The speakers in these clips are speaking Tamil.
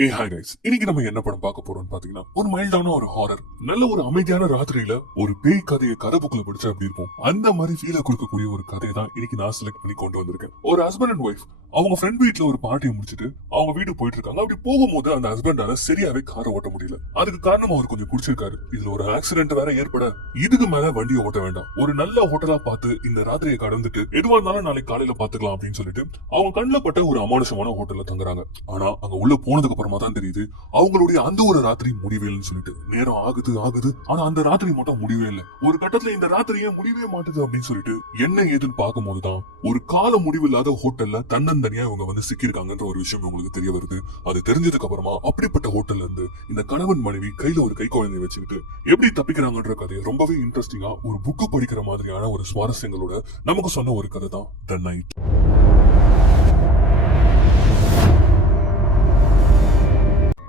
ஏ ஹாய் கைஸ் இன்னைக்கு நம்ம என்ன படம் பார்க்க போறோம்னு பாத்தீங்கன்னா ஒரு மைல்டான ஒரு ஹாரர் நல்ல ஒரு அமைதியான ராத்திரியில ஒரு பேய் கதையை கதை புக்ல படிச்சா அப்படி இருக்கும்? அந்த மாதிரி ஃபீல கொடுக்கக்கூடிய ஒரு கதையை தான் இன்னைக்கு நான் செலக்ட் பண்ணி கொண்டு வந்திருக்கேன். ஒரு ஹஸ்பண்ட் அண்ட் ஒய்ஃப் அவங்க ஃப்ரெண்ட் வீட்ல ஒரு பார்ட்டியை முடிச்சிட்டு அவங்க வீட்டுக்கு போயிட்டு இருக்காங்க. அப்படி போகும்போது அந்த ஹஸ்பண்டால சரியாவே காரை ஓட்ட முடியல. அதுக்கு காரணம் அவர் கொஞ்சம் குடிச்சிருக்காரு. இதுல ஒரு ஆக்சிடென்ட் வேற ஏற்பட இதுக்கு மேல வண்டியை ஓட்ட வேண்டாம். ஒரு நல்ல ஹோட்டலா பார்த்து இந்த ராத்திரியை கடந்துட்டு எதுவா இருந்தாலும் நாளைக்கு காலையில பாத்துக்கலாம் அப்படின்னு சொல்லிட்டு அவங்க கண்ணில் பட்ட ஒரு அமானுஷமான ஹோட்டல்ல தங்குறாங்க. ஆனா அங்க உள்ள போனதுக்கு அப்புறமா தான் தெரியுது. அவங்களுடைய அந்த ஒரு ராத்திரி முடிவே இல்லைன்னு சொல்லிட்டு. நேரம் ஆகுது ஆகுது. ஆனா அந்த ராத்திரி மட்டும் முடிவே இல்லை. ஒரு கட்டத்துல இந்த ராத்திரியே முடியவே மாட்டுது அப்படின்னு சொல்லிட்டு என்ன ஏதுன்னு பார்க்கும் போதுதான் ஒரு கால முடிவில்லாத ஹோட்டல்ல தன்னந்தனியா இவங்க வந்து சிக்கியிருக்காங்கன்ற ஒரு விஷயம் உங்களுக்கு தெரிய வருது. அது தெரிஞ்சதுக்கு அப்புறமா அப்படிப்பட்ட ஹோட்டல்ல இருந்து இந்த கணவன் மனைவி கையில ஒரு கை குழந்தைய வச்சுக்கிட்டு எப்படி தப்பிக்கிறாங்கன்ற கதையை ரொம்பவே இன்ட்ரெஸ்டிங்கா ஒரு புக்கு படிக்கிற மாதிரியான ஒரு சுவாரஸ்யங்களோட நமக்கு சொன்ன ஒரு கதை தான் த நைட்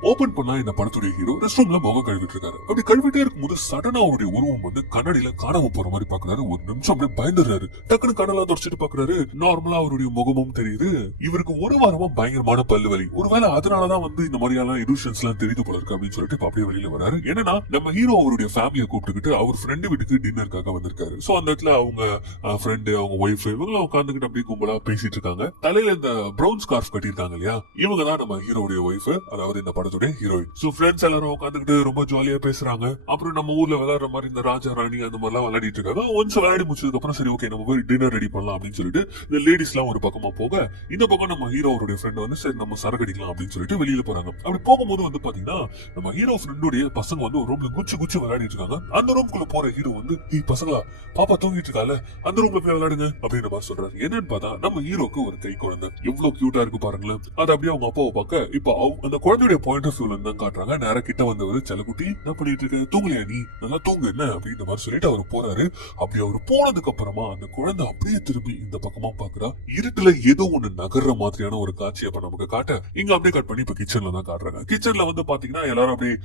ஓபன் பண்ணா இந்த படத்துடைய ஹீரோ ரெஸ்ட் ரூம்ல முகம் கழுவிட்டு இருக்காரு. அப்படி கழுவிட்டே இருக்கும்போது சடனா அவருடைய உருவம் வந்து கண்ணாடியில காணாம போற மாதிரி பாக்குறாரு. ஒரு நிமிஷம் அப்படியே பயந்துடுறாரு. டக்குனு கண்ணெல்லாம் தொடச்சிட்டு பாக்குறாரு. நார்மலா அவருடைய முகமும் தெரியுது. இவருக்கு ஒரு வாரமா பயங்கரமான பல்லு வலி. ஒருவேளை அதனாலதான் வந்து இந்த மாதிரியான இலூஷன்ஸ் எல்லாம் தெரியுது போல இருக்கு அப்படின்னு சொல்லிட்டு அப்படியே வெளியில வராரு. என்னன்னா நம்ம ஹீரோ அவருடைய ஃபேமிலியை கூப்பிட்டுக்கிட்டு அவர் ஃப்ரெண்டு வீட்டுக்கு டின்னருக்காக வந்திருக்காரு. சோ அந்த இடத்துல அவங்க ஃப்ரெண்டு அவங்க ஒய்ஃப் இவங்க உட்காந்துக்கிட்டு அப்படியே கும்பலா பேசிட்டு இருக்காங்க. தலையில இந்த ப்ரௌன் ஸ்கார்ஃப் கட்டியிருக்காங்க இல்லையா? இவங்க தான் நம்ம ஹீரோடைய ஒய்ஃப் அதாவது இந்த படத்துடைய ஹீரோயின். சோ ஃப்ரெண்ட்ஸ் எல்லாரும் உட்காந்துக்கிட்டு ரொம்ப ஜாலியா பேசுறாங்க. அப்புறம் நம்ம ஊர்ல விளையாடுற மாதிரி இந்த ராஜா ராணி அந்த மாதிரி எல்லாம் விளையாடிட்டு இருக்காங்க. ஒன்ஸ் விளையாடி முடிச்சதுக்கு அப்புறம் சரி ஓகே நம்ம போய் டின்னர் ரெடி பண்ணலாம் அப்படின்னு சொல்லிட்டு இந்த லேடிஸ் எல்லாம் ஒரு பக்கமா போக இந்த பக்கம் நம்ம ஹீரோ அவருடைய ஃப்ரெண்ட் வந்து சரி நம்ம சரக்கு அடிக்கலாம் அப்படின்னு சொல்லிட்டு வெளியில போறாங்க. அப்படி போகும்போது வந்து பாத்தீங்கன்னா நம்ம ஹீரோ ஃப்ரெண்டுடைய பசங்க வந்து ஒரு ரூம்ல குச்சி குச்சி விளையாடிட்டு இருக்காங்க. அந்த ரூம்குள்ள போற ஹீரோ வந்து நீ பசங்களா பாப்பா தூங்கிட்டு இருக்கால அந்த ரூம்ல போய் விளையாடுங்க அப்படின்ற மாதிரி சொல்றாரு. என்னன்னு பார்த்தா நம்ம ஹீரோக்கு ஒரு கை குழந்தை எவ்வளவு கியூட்டா இருக்கு பாருங்களேன். அது அப்படியே அவங்க அப்பாவை பார்க்க இப்போ அந்த குழந்தையுடைய பாயிண்ட் ஆஃப் தான் காட்டுறாங்க. நேரா கிட்ட வந்தவர் செல்லக்குட்டி என்ன பண்ணிட்டு இருக்க? தூங்கலையா நீ? நல்லா தூங்கு என்ன? அப்படின்ற மாதிரி சொல்லிட்டு அவர் போறாரு. அப்படி அவர் போனதுக்கு அப்புறமா அந்த குழந்தை அப்படியே திரும்பி இந்த பக்கமா பாக்குறா. இருட்டுல ஏதோ ஒண்ணு நகர்ற மாதிரியான ஒரு காட்சி அப்ப நமக்கு காட்ட இங்க அப்படியே கட் பண்ணி இப்ப கிச்சன்ல தான் காட்டுறாங்க. கிச்சன்ல வந்து பாத்தீங்கன்னா எல்லாரும் அப்படியே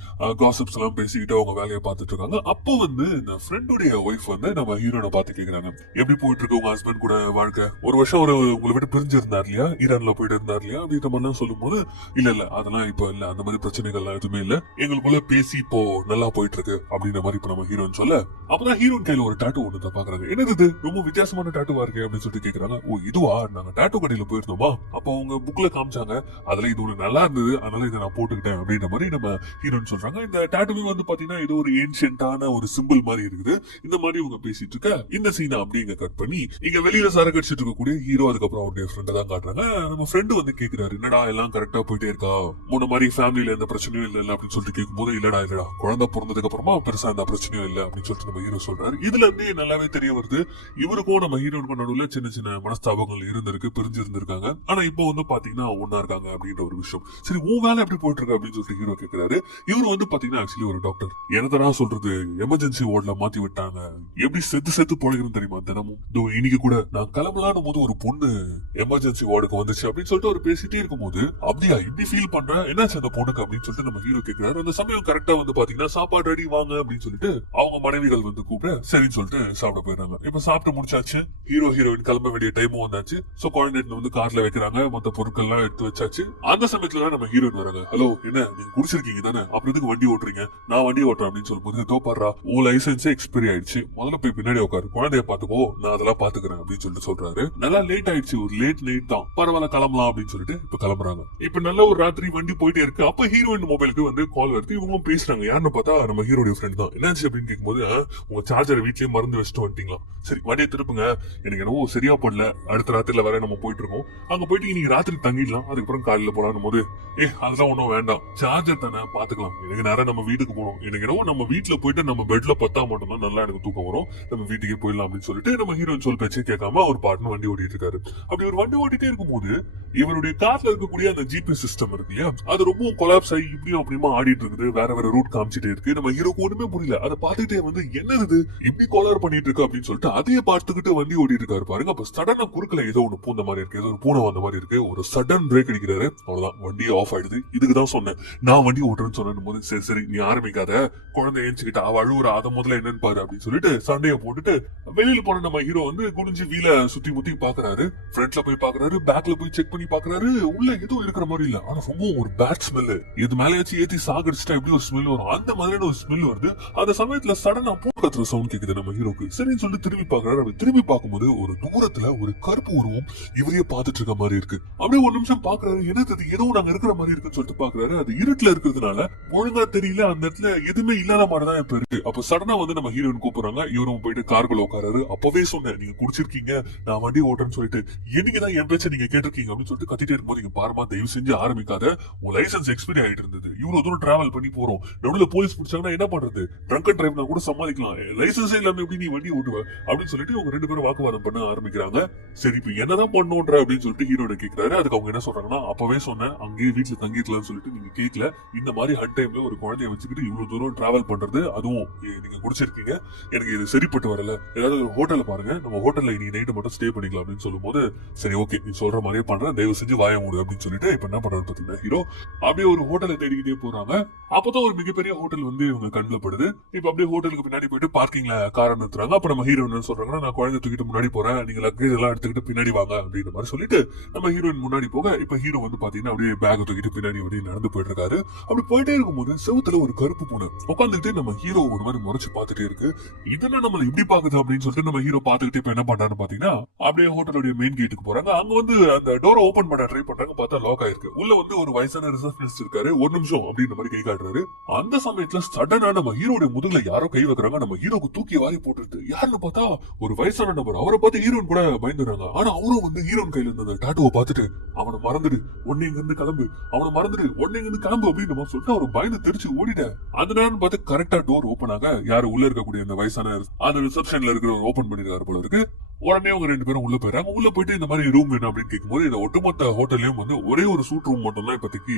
காசிப்ஸ் எல்லாம் பேசிக்கிட்டு அவங்க வேலையை பார்த்துட்டு இருக்காங்க. அப்போ வந்து இந்த ஃப்ரெண்டுடைய ஒய்ஃப் வந்து நம்ம ஹீரோனை பார்த்து கேக்குறாங்க. எப்படி போயிட்டு இருக்கு உங்க ஹஸ்பண்ட் கூட வாழ்க்கை? ஒரு வருஷம் ஒரு உங்களை விட்டு பிரிஞ்சிருந்தார் இல்லையா? ஈரான்ல போயிட்டு இருந்தார் இல்லையா? அப்படின்ற மாதிரிலாம் சொல்லும்போது இல்ல இல்ல அதெல்லாம் இப்ப இல்ல. அந்த மாதிரி பிரச்சனைகள்லாம் எதுவுமே இல்ல. எங்களுக்குள்ள பேசி இப்போ நல்லா போயிட்டு இருக்கு அப்படின்ற மாதிரி இப்ப நம்ம ஹீரோயின் சொல்ல அப்பதான் ஹீரோன் கையில ஒரு டாட்டூ ஒண்ணு தான் பாக்குறாங்க. என்னது இது? ரொம்ப வித்தியாசமான டாட்டூவா இருக்கு அப்படின்னு சொல்லிட்டு கேக்குறாங்க. ஓ இதுவா? நாங்க டாட்டூ கடையில போயிருந்தோமா? அப்போ அவங்க புக்ல காமிச்சாங்க. அதுல இது ஒண்ணு நல்லா இருந்தது அதனால இதை நான் போட்டுக்கிட்டேன் அப்படின்ற மாதிரி நம்ம ஹீரோன் சொல்றாங்க. இந்த டாட்டூவே வந்து பாத்தீங்கன்னா இது ஒரு ஏன்ஷியன்டான ஒரு சிம்பிள் மாதிரி இருக்குது. இந்த மாதிரி இவங்க பேசிட்டு இருக்க இந்த சீனை அப்படி இங்க கட் பண்ணி இங்க வெளியில சரக்கு அடிச்சிட்டு இருக்கக்கூடிய ஹீரோ அதுக்கப்புறம் அவருடைய ஃப்ரெண்டை தான் காட்டுறாங்க. நம்ம ஃப்ரெண்டு வந்து கேக்குறாரு என்னடா எல்லாம் கரெக்டா போயிட்டே இருக்கா? முன்ன மாதிரி ஃபேமிலில எந்த பிரச்சனையும் இல்ல அப்படின்னு சொல்லிட்டு கேட்கும்போது இல்லடா இல்லடா குழந்தை பிறந்ததுக்கு அப்புறமா பெருசா எந்த பிரச்சனையும் இல்ல அப்படின்னு சொல்லிட்டு நம்ம ஹீரோ சொல்றாரு. இதுல இருந்தே நல்லாவே தெரிய வருது. இவருக்கும் நம்ம ஹீரோனுக்கும் நடுவுல சின்ன சின்ன மனஸ்தாபங்கள் இருந்திருக்கு பிரிஞ்சு இருந்திருக்காங்க ஆனா இப்போ வந்து பாத்தீங்கன்னா ஒன்னா இருக்காங்க அப்படின்ற ஒரு விஷயம். சரி உன் வேலை எப்படி போயிட்டு இருக்கு அப்படின்னு சொல்லிட்டு ஹீரோ கேக்குறாரு. இவர் வந்து பாத்தீங்கன்னா ஆக்சுவலி ஒரு டாக்டர் என்னதான் சொல்றது? எமர்ஜென்சி வார்டுல மாத்தி விட்டாங்க. எப்படி செத்து செத்து பொழைக்கணும் தெரியுமா தினமும்? இதோ இன்னைக்கு கூட நான் கிளம்பலான்னு போது ஒரு பொண்ணு எமர்ஜென்சி வார்டுக்கு வந்துச்சு அப்படின்னு சொல்லிட்டு அவர் பேசிட்டே இருக்கும்போது அப்படியா இப்படி ஃபீல் பண்றேன் என்னாச்சு அந்த பொண்ணு? உனக்கு அப்படின்னு சொல்லிட்டு நம்ம ஹீரோ கேக்குறாரு. அந்த சமயம் கரெக்டா வந்து பாத்தீங்கன்னா சாப்பாடு ரெடி வாங்க அப்படின்னு சொல்லிட்டு அவங்க மனைவிகள் வந்து கூப்பிட சரின்னு சொல்லிட்டு சாப்பிட போயிடுறாங்க. இப்ப சாப்பிட்டு முடிச்சாச்சு. ஹீரோ ஹீரோயின் கிளம்ப வேண்டிய டைமும் வந்தாச்சு. சோ குழந்தைட்டு வந்து கார்ல வைக்கிறாங்க. மத்த பொருட்கள் எல்லாம் எடுத்து வச்சாச்சு. அந்த சமயத்துல தான் நம்ம ஹீரோயின் வராங்க. ஹலோ என்ன? நீங்க குடிச்சிருக்கீங்க தானே? அப்புறம் எதுக்கு வண்டி ஓட்டுறீங்க? நான் வண்டி ஓட்டுறேன் அப்படின்னு சொல்லும்போது இதோ உன் லைசன்ஸே எக்ஸ்பைரி ஆயிடுச்சு. முதல்ல போய் பின்னாடி உட்காரு. குழந்தைய பாத்துக்கோ நான் அதெல்லாம் பாத்துக்கிறேன் அப்படின்னு சொல்லிட்டு சொல்றாரு. நல்லா லேட் ஆயிடுச்சு. ஒரு லேட் நைட் தான். பரவாயில்ல கிளம்பலாம் அப்படின்னு சொல்லிட்டு இப்ப கிளம்புறாங்க. இப்ப நல்ல ஒரு ராத்திரி வண்டி போயிட்டே இருக்கு. அப்ப ஹீரோயின் மொபைலுக்கு வந்து கால் வருது. இவங்களும் பேசுறாங்க. யாருன்னு பார்த்தா நம்ம ஹீரோடைய ஃப்ரெண்ட் தான். என்னாச்சு அப்படின்னு கேட்கும்போது உங்க சார்ஜரை வீட்லயே மறந்து வச்சுட்டு வந்துட்டீங்களா? சரி வண்டியை திருப்புங்க. எனக்கு என்னவோ சரியா படல. அடுத்த ராத்திரில வர நம்ம போயிட்டு இருக்கோம். அங்க போயிட்டு இன்னைக்கு ராத்திரி தங்கிடலாம். அதுக்கப்புறம் காலையில போலாம் போது ஏ அதெல்லாம் ஒன்றும் வேண்டாம். சார்ஜர் தானே பாத்துக்கலாம். எனக்கு நேரம் நம்ம வீட்டுக்கு போகணும். எனக்கு என்னவோ நம்ம வீட்டுல போயிட்டு நம்ம பெட்ல பத்தா மட்டும்தான் நல்லா எனக்கு தூக்கம் வரும். நம்ம வீட்டுக்கே போயிடலாம் அப்படின்னு சொல்லிட்டு நம்ம ஹீரோயின் சொல் பேச்சே கேட்காம அவர் பாட்டுன்னு வண்டி ஓட்டிட்டு இருக்காரு. அப்படி ஒரு வண்டி ஓட்டிட்டே இருக்கும்போது இவருடைய கார்ல இருக்கக்கூடிய அந்த ஜிபிஎஸ் சிஸ்டம் இருக்கு இல்லையா? அது ரொம்ப கொலாப்ஸ் ஆகி இப்படியும் அப்படியுமா ஆடிட்டு இருக்குது. வேற வேற ரூட் காமிச்சிட்டே இருக்கு. நம்ம ஹீரோக்கு ஒண்ணுமே புரியல. அதை பார்த்துட்டே வந்து என்னது இது? இப்படி கோலார் பண்ணிட்டு இருக்கு அப்படின்னு சொல்லிட்டு அதையே பார்த்துக்கிட்டு வண்டி ஓட்டிட்டு இருக்காரு பாருங்க. அப்ப சடனா குறுக்கல ஏதோ ஒண்ணு பூந்த மாதிரி இருக்கு. ஏதோ ஒரு பூனை வந்த மாதிரி இருக்கு. ஒரு சடன் பிரேக் அடிக்கிறாரு. அவ்வளவுதான். வண்டியே ஆஃப் ஆயிடுது. இதுக்கு தான் சொன்னேன். நான் வண்டி ஓட்டுறேன்னு சொன்னும் போது சரி சரி நீ ஆரம்பிக்காத. குழந்தை ஏஞ்சிக்கிட்ட அவ அழுவுற அத முதல்ல என்னன்னு பாரு அப்படின்னு சொல்லிட்டு சண்டைய போட்டுட்டு வெளியில போன நம்ம ஹீரோ வந்து குனிஞ்சு வீல சுத்தி முத்தி பாக்குறாரு. ஃப்ரண்ட்ல போய் பாக்குறாரு. பேக்ல போய் செக் பண்ணி பாக்குறாரு. உள்ள எதுவும் இருக்கிற மாதிரி இல்ல. ஆனா ரொம்ப ஒரு பேட் ஸ்மெல் இது மேலேயாச்சும் ஏத்தி சாகடிச்சுட்டா எப்படி ஒரு ஸ்மெல் வரும்? அந்த மாதிரியான ஒரு ஸ்மெல் வருது. அந்த சமயத்துல சடனா பூ கத்துற சவுண்ட் கேக்குது நம்ம ஹீரோக்கு. சரின்னு சொல்லிட்டு திரும்பி பாக்குறாரு. அப்படி திரும்பி பார்க்கும்போது ஒரு தூரத்துல ஒரு கருப்பு உருவம் இவரையே பாத்துட்டு இருக்க மாதிரி இருக்கு. அப்படியே ஒரு நிமிஷம் பாக்குறாரு. என்னது அது ஏதோ நாங்க இருக்கிற மாதிரி இருக்குன்னு சொல்லிட்டு பாக்குறாரு. அது இருட்டுல இருக்கிறதுனால ஒழுங்கா தெரியல. அந்த இடத்துல எதுவுமே இல்லாத மாதிரி தான் இப்ப இருக்கு. அப்ப சடனா வந்து நம்ம ஹீரோயின் கூப்பிடுறாங்க. இவரும் போயிட்டு கார்குள்ள உட்காராரு அப்பவே சொன்னேன் நீங்க குடிச்சிருக்கீங்க. நான் வண்டி ஓட்டுறேன்னு சொல்லிட்டு. என்னைக்குதான் என் பேச்ச நீங்க கேட்டிருக்கீங்க அப்படின்னு சொல்லிட்டு கத்திட்டே இருக்கும்போது நீங்க பாருமா தயவு செஞ்சு ஆரம்பிக்காத. உன் லைசன்ஸ் எக்ஸ்பைரி ஆயிட்டு இருந்தது இவ்வளவு தூரம் டிராவல் பண்ணி போறோம். நடுவில் போலீஸ் பிடிச்சாங்கன்னா என்ன பண்றது? ட்ரங்க் அண்ட் டிரைவ்னா கூட சமாளிக்கலாம். லைசன்ஸ் இல்லாம எப்படி நீ வண்டி ஓட்டுவ? அப்படின்னு சொல்லிட்டு அவங்க ரெண்டு பேரும் வாக்குவாதம் பண்ண ஆரம்பிக்கிறாங்க. சரி இப்ப என்னதான் பண்ணோன்ற அப்படின்னு சொல்லிட்டு ஹீரோட கேட்கிறாரு அதுக்கு அவங்க என்ன சொல்றாங்கன்னா அப்பவே சொன்னேன் அங்கேயே வீட்டுல தங்கிக்கலாம்னு சொல்லிட்டு நீங்க கேட்கல இந்த மாதிரி ஹன் டைம்ல ஒரு குழந்தைய வச்சுக்கிட்டு இவ்வளவு தூரம் டிராவல் பண்றது அதுவும் நீங்க குடிச்சிருக்கீங்க. எனக்கு இது சரிப்பட்டு வரல. ஏதாவது ஒரு ஹோட்டல்ல பாருங்க. நம்ம ஹோட்டல்ல இன்னைக்கு நைட்டு மட்டும் ஸ்டே பண்ணிக்கலாம் அப்படின்னு சொல்லும்போது சரி ஓகே நீ சொல்ற மாதிரியே பண்றேன். தயவு செஞ்சு வாய மூடு அப்படின்னு சொல்லிட்டு இப்ப என்ன பண்றாரு பாத்தீங்கன்னா ஹீரோ அப்படியே ஒரு ஹோட்டலை தேடிக்கிட்டே போறாங்க. அப்பதான் ஒரு மிகப்பெரிய ஹோட்டல் வந்து இவங்க கண்ணுல படுது. இப்ப அப்படியே ஹோட்டலுக்கு பின்னாடி போயிட்டு பார்க்கிங்ல காரை நிறுத்துறாங்க. அப்ப நம்ம ஹீரோ என்ன சொல்றாங்கன்னா நான் குழந்தை தூக்கிட்டு முன்னாடி போறேன். நீங்க லக்கேஜ் எல்லாம் எடுத்துக்கிட்டு பின்னாடி வாங்க அப்படின்ற மாதிரி சொல்லிட்டு நம்ம ஹீரோயின் முன்னாடி போக இப்ப ஹீரோ வந்து பாத்தீங்கன்னா அப்படியே பேக் தூக்கிட்டு பின்னாடி அப்படியே நடந்து போயிட்டு இருக்காரு அப்படி போயிட்டே இருக்கும்போது செவத்துல ஒரு கருப்பு பூனை உட்காந்துட்டு நம்ம ஹீரோ ஒரு மாதிரி முறைச்சு பாத்துட்டே இருக்கு. இதெல்லாம் நம்மள இப்படி பாக்குது அப்படின்னு சொல்லிட்டு நம்ம ஹீரோ பாத்துக்கிட்டு இப்ப என்ன பண்றான்னு பாத்தீங்கன்னா அப்படியே ஹோட்டலுடைய மெயின் கேட்டுக்கு போறாங்க. அங்க வந்து அந்த டோரை ஓபன் பண்ண ட்ரை பண்றாங்க பார்த்தா லாக் ஆயிருக்கு. உள்ள வந்து ஒரு வயசான ரிசப்ஷனிஸ்ட் இருக்காரு. ஒரு நிமிஷம் அப்படின்ற மாதிரி கை காட்டுறாரு. அந்த சமயத்துல சடனா நம்ம ஹீரோடைய முதுகுல யாரோ கை வைக்கிறாங்க. நம்ம ஹீரோக்கு தூக்கி வாரி போட்டுருது யாருன்னு பார்த்தா ஒரு வயசான நபர். அவரை பார்த்து ஹீரோன் கூட பயந்துறாங்க ஆனா அவரும் வந்து ஹீரோன் கையில இருந்த அந்த டாட்டுவை பார்த்துட்டு அவனை மறந்துடு. உடனே இங்க இருந்து கிளம்பு. அவனை மறந்துடு. உடனே இங்க இருந்து கிளம்பு. அப்படின்னு நம்ம சொல்லிட்டு அவர் பயந்து தெரிச்சு ஓடிட்டேன் அந்த நேரம் பார்த்து கரெக்டா டோர் ஓபன் ஆக யாரு உள்ள இருக்கக்கூடிய அந்த வயசான அந்த ரிசப்ஷன்ல இருக்கிறவர் ஓபன் பண்ணிருக்காரு போல இருக்கு. உடனே அவங்க ரெண்டு பேரும் உள்ள போயிறாங்க உள்ள போயிட்டு இந்த மாதிரி ரூம் வேணும் அப்படின்னு கேட்கும்போது இந்த ஒட்டுமொத்த ஹோட்டல்லையும் வந்து ஒரே ஒரு சூட் ரூம் மட்டும் தான் இப்போதைக்கு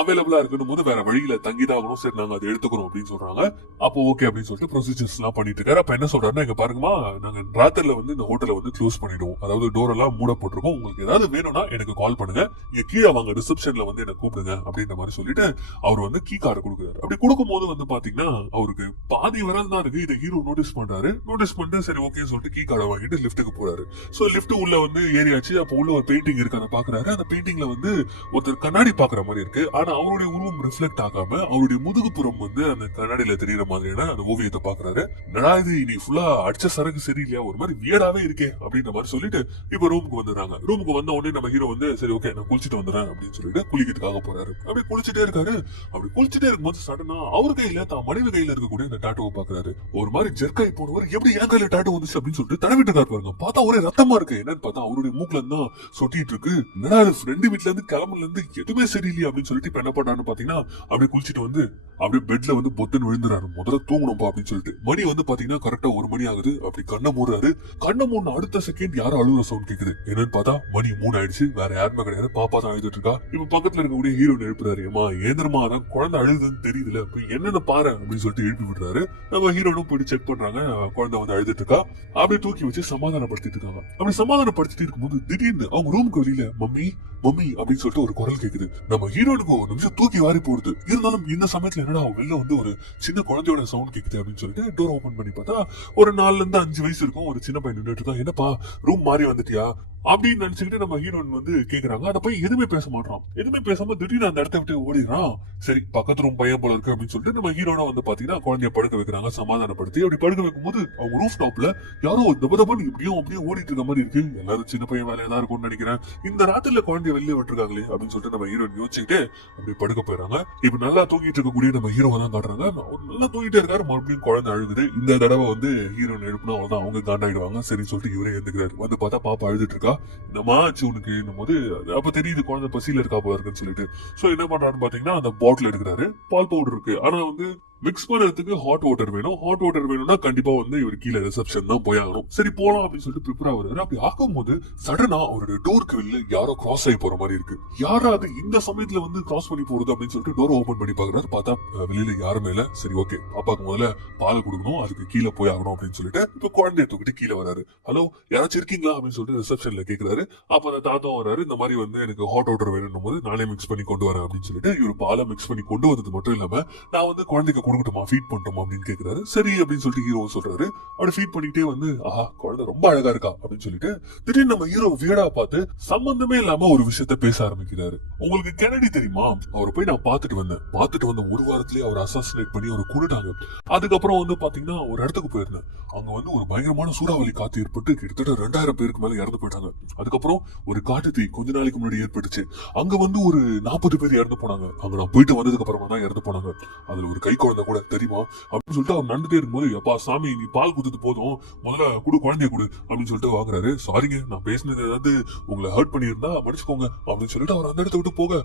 அவைலபிளா இருக்கணும் போது வேற வழியில தங்கிதாகணும். சரி நாங்க அதை எடுத்துக்கிறோம் அப்படின்னு சொல்றாங்க. அப்போ ஓகே அப்படின்னு சொல்லிட்டு ப்ரொசீஜர்ஸ் எல்லாம் பண்ணிட்டு இருக்காரு. அப்ப என்ன சொல்றாருன்னா இங்க பாருங்கம்மா நாங்க ராத்திரில வந்து இந்த ஹோட்டலை வந்து க்ளோஸ் பண்ணிடுவோம். அதாவது டோர் எல்லாம் மூட போட்டிருக்கோம் உங்களுக்கு ஏதாவது வேணும்னா எனக்கு கால் பண்ணுங்க. இங்க கீழே வாங்க ரிசப்ஷன்ல வந்து என்ன கூப்பிடுங்க அப்படின்ற மாதிரி சொல்லிட்டு அவர் வந்து கீ கார்டு கொடுக்குறாரு. அப்படி கொடுக்கும்போது வந்து பாத்தீங்கன்னா அவருக்கு பாதி வரல் தான் இருக்கு. இதை ஹீரோ நோட்டீஸ் பண்றாரு. நோட்டீஸ் பண்ணிட்டு சரி ஓகே சொல்லிட்டு கீ கார்டை வாங்கிட்டு லிஃப்ட்டுக்கு போறாரு. ஸோ லிஃப்ட் உள்ள வந்து ஏறியாச்சு. அப்போ உள்ள ஒரு பெயிண்டிங் இருக்கு. அதை பாக்குறாரு. அந்த பெயிண்டிங்ல வந்து ஒருத்தர் கண்ணாடி பாக்குற மாதிரி இருக்கு. ஆனா அவருடைய உருவம் ரிஃப்ளெக்ட் ஆகாம அவருடைய முதுகுப்புறம் வந்து அந்த கண்ணாடியில தெரியற மாதிரியான அந்த ஓவியத்தை பாக்குறாரு. நடா இது? நீ ஃபுல்லா அடிச்ச சரக்கு சரியில்லையா? ஒரு மாதிரி வியடாவே இருக்கே அப்படின்ற மாதிரி சொல்லிட்டு இப்ப ரூமுக்கு வந்துடுறாங்க. ரூமுக்கு வந்த உடனே நம்ம ஹீரோ வந்து சரி ஓகே நான் குளிச்சுட்டு வந்துடுறேன் அப்படின்னு சொல்லிட்டு குளிக்கிறதுக்காக போறாரு. அப்படி குளிச்சுட்டே இருக்காரு. அப்படி குளிச்சுட்டே இருக்கும்போது சடனா அவர் கையில தான் மனைவி கையில இருக்கக்கூடிய அந்த டாட்டோவை பாக்குறாரு. ஒரு மாதிரி ஜெர்க்காய் போனவர் எப்படி என் கையில டாட்டு வந்துச்சு அப்படின்னு சொல்லிட்டு தடவிட்டு இருக்காரு பாருங்க. பார்த்தா ஒரே ரத்தமா இருக்கு. என்னன்னு பார்த்தா அவருடைய மூக்குல இருந்து தான் சொட்டிட்டு இருக்கு என்னடா ஃப்ரெண்டு வீட்ல இருந்து கிளம்புல இருந்து எதுவுமே சரியில்லையே அப்படின்னு சொல்லிட்டு இப்ப என்ன பண்றான்னு பாத்தீங்கன்னா அப்படியே குளிச்சிட்டு வந்து அப்படியே பெட்ல வந்து பொத்துன்னு விழுந்துறாரு. முதல்ல தூங்கணும்பா அப்படின்னு சொல்லிட்டு. மணி வந்து பாத்தீங்கன்னா கரெக்டா ஒரு மணி ஆகுது. அப்படி கண்ணை மூடுறாரு. கண்ணை மூணு அடுத்த செகண்ட் யாரும் அழுகுற சவுண்ட் கேக்குது. என்னன்னு பார்த்தா மணி மூணு ஆயிடுச்சு வேற யாருமே கிடையாது. பாப்பா தான் அழுதுட்டு இருக்கா. இப்ப பக்கத்துல இருக்கக்கூடிய ஹீரோ எழுப்புறாரு. ஏமா ஏந்திரமா தான் குழந்தை அழுதுன்னு தெரியுதுல. இப்ப என்னென்ன பாரு அப்படின்னு சொல்லிட்டு எழுப்பி விடுறாரு. நம்ம ஹீரோனும் போயிட்டு செக் பண்றாங்க. குழந்தை வந்து அழுதுட்டு இருக்கா. அப்படியே தூக்கி வச்சு சமாதானப்படுத்திட்டு இருக்காங்க. அப்படி சமாதானப்படுத்திட்டு இருக்கும்போது திடீர்னு அவங்க ரூமுக்கு வெளியில மம்மி மம்மி அப்படின்னு சொல்லிட்டு ஒரு குரல் கேக்குது. நம்ம ஹீரோனுக்கு ஒரு நிமிஷம் தூக்கி வாரி போடுது. இருந்தாலும் இந்த சமயத்துல என்னடா வெளில வந்து ஒரு சின்ன குழந்தையோட சவுண்ட் கேக்குது அப்படின்னு சொல்லிட்டு டோர் ஓபன் பண்ணி பார்த்தா ஒரு நாலுல இருந்து அஞ்சு வயசு இருக்கும். ஒரு சின்ன பையன் நின்னுட்டு இருக்கான் என்னப்பா ரூம் மாறி வந்துட்டியா? அப்படின்னு நினைச்சுக்கிட்டு நம்ம ஹீரோயின் வந்து கேக்குறாங்க. அதை போய் எதுவுமே பேச மாட்டான் எதுவுமே பேசாம திடீர்னு அந்த இடத்த விட்டு ஓடிடுறான். சரி பக்கத்து ரூம் பையன் போல இருக்கு அப்படின்னு சொல்லிட்டு நம்ம ஹீரோனா வந்து பாத்தீங்கன்னா குழந்தைய படுக்க வைக்கிறாங்க சமாதானப்படுத்தி. அப்படி படுக்க வைக்கும்போது அவங்க ரூஃப் டாப்ல யாரோ தப தபன்னு இப்படியும் அப்படியே ஓடிட்டு இருக்க மாதிரி இருக்கு. எல்லாரும் சின்ன பையன் வேலையா தான் இருக்கும்னு நினைக்கிறேன். இந்த ராத்திரில குழந்தைய வெளியே விட்டுருக்காங்களே அப்படின்னு சொல்லிட்டு நம்ம ஹீரோயின் யோசிச்சுட்டு அப்படி படுக்க போயிடறாங்க. இப்ப நல்லா தூங்கிட்டு இருக்கக்கூடிய நம்ம ஹீரோவை தான் காட்டுறாங்க. நல்லா தூங்கிட்டே இருக்காரு. மறுபடியும் குழந்தை அழுகுது. இந்த தடவை வந்து ஹீரோயின் எழுப்புனா அவங்க காண்டாயிடுவாங்க. சரின்னு சொல்லிட்டு இவரே எழுந்துக்கிறாரு. வந்து பார்த்தா பாப்பா அழுதுட்டு இருக்கா. என்னம்மா ஆச்சு உனக்கு? போது அப்ப தெரியுது குழந்தை பசியில இருக்கா போல இருக்குன்னு சொல்லிட்டு. சோ என்ன பண்றாருன்னு பாத்தீங்கன்னா அந்த பாட்டில் எடுக்கிறாரு. பால் பவுடர் இருக்கு. ஆனா வந்து மிக்ஸ் பண்றதுக்கு ஹாட் வாட்டர் வேணும். ஹாட் வாட்டர் வேணும்னா கண்டிப்பா வந்து இவர் கீழே ரிசப்ஷன் தான் போய் ஆகணும். சரி போலாம் அப்படின்னு சொல்லிட்டு ப்ரிப்பேர் ஆகுறாரு. அப்படி ஆகும்போது சடனா அவருடைய டோருக்கு வெளில யாரோ கிராஸ் ஆகி போற மாதிரி இருக்கு. யாரா அது இந்த சமயத்துல வந்து கிராஸ் பண்ணி போறது அப்படின்னு சொல்லிட்டு டோர் ஓபன் பண்ணி பாக்குறாரு பார்த்தா வெளியில யாருமே இல்ல சரி ஓகே பாப்பாக்கு முதல்ல பால் கொடுக்கணும். அதுக்கு கீழே போய் ஆகணும் அப்படின்னு சொல்லிட்டு இப்ப குழந்தைய தூக்கிட்டு கீழே வராரு ஹலோ யாராச்சும் இருக்கீங்களா? அப்படின்னு சொல்லிட்டு ரிசப்ஷன்ல கேக்குறாரு. அப்ப அந்த தாத்தா வராரு இந்த மாதிரி வந்து எனக்கு ஹாட் வாட்டர் வேணும் போது நானே மிக்ஸ் பண்ணி கொண்டு வரேன் அப்படின்னு சொல்லிட்டு இவர் பாலை மிக்ஸ் பண்ணி கொண்டு வந்தது மட்டும் இல்லாம நான் வந்து குழந்தைக்கு கொடுக்கட்டுமா? ஃபீட் பண்ணட்டுமா அப்படின்னு கேக்குறாரு. சரி அப்படின்னு சொல்லிட்டு ஹீரோ சொல்றாரு. அப்படி ஃபீட் பண்ணிக்கிட்டே வந்து ஆஹா குழந்தை ரொம்ப அழகா இருக்கா? அப்படின்னு சொல்லிட்டு திடீர்னு நம்ம ஹீரோ வீடா பார்த்து சம்பந்தமே இல்லாம ஒரு விஷயத்த பேச ஆரம்பிக்கிறாரு. உங்களுக்கு கெனடி தெரியுமா? அவரை போய் நான் பார்த்துட்டு வந்தேன். பார்த்துட்டு வந்த ஒரு வாரத்திலேயே அவர் அசாசினேட் பண்ணி அவரை கொண்டுட்டாங்க அதுக்கப்புறம் வந்து பாத்தீங்கன்னா ஒரு இடத்துக்கு போயிருந்தேன். அங்க வந்து ஒரு பயங்கரமான சூறாவளி காத்து ஏற்பட்டு கிட்டத்தட்ட ரெண்டாயிரம் பேருக்கு மேல இறந்து போயிட்டாங்க. அதுக்கப்புறம் ஒரு காட்டு தீ கொஞ்ச நாளைக்கு முன்னாடி ஏற்பட்டுச்சு. அங்க வந்து ஒரு நாற்பது பேர் இறந்து போனாங்க. அங்க நான் போயிட்டு வந்ததுக்கு அப்புறமா தான் இறந்து போனாங்க. அதுல ஒரு கை குழந்தை கூட தெரியுமா? அப்படின்னு சொல்லிட்டு அவர் நடந்துட்டே இருக்கும்போது அப்பா சாமி நீ பால் குடுத்தது போதும். முதல்ல குடு குழந்தைய கொடு. அப்படின்னு சொல்லிட்டு வாங்குறாரு. சாரிங்க நான் பேசினது ஏதாவது உங்களை ஹர்ட் பண்ணியிருந்தா மன்னிச்சுக்கோங்க. அப்படின்னு சொல்லிட்டு அவர் அந்த இடத்த விட்டு போக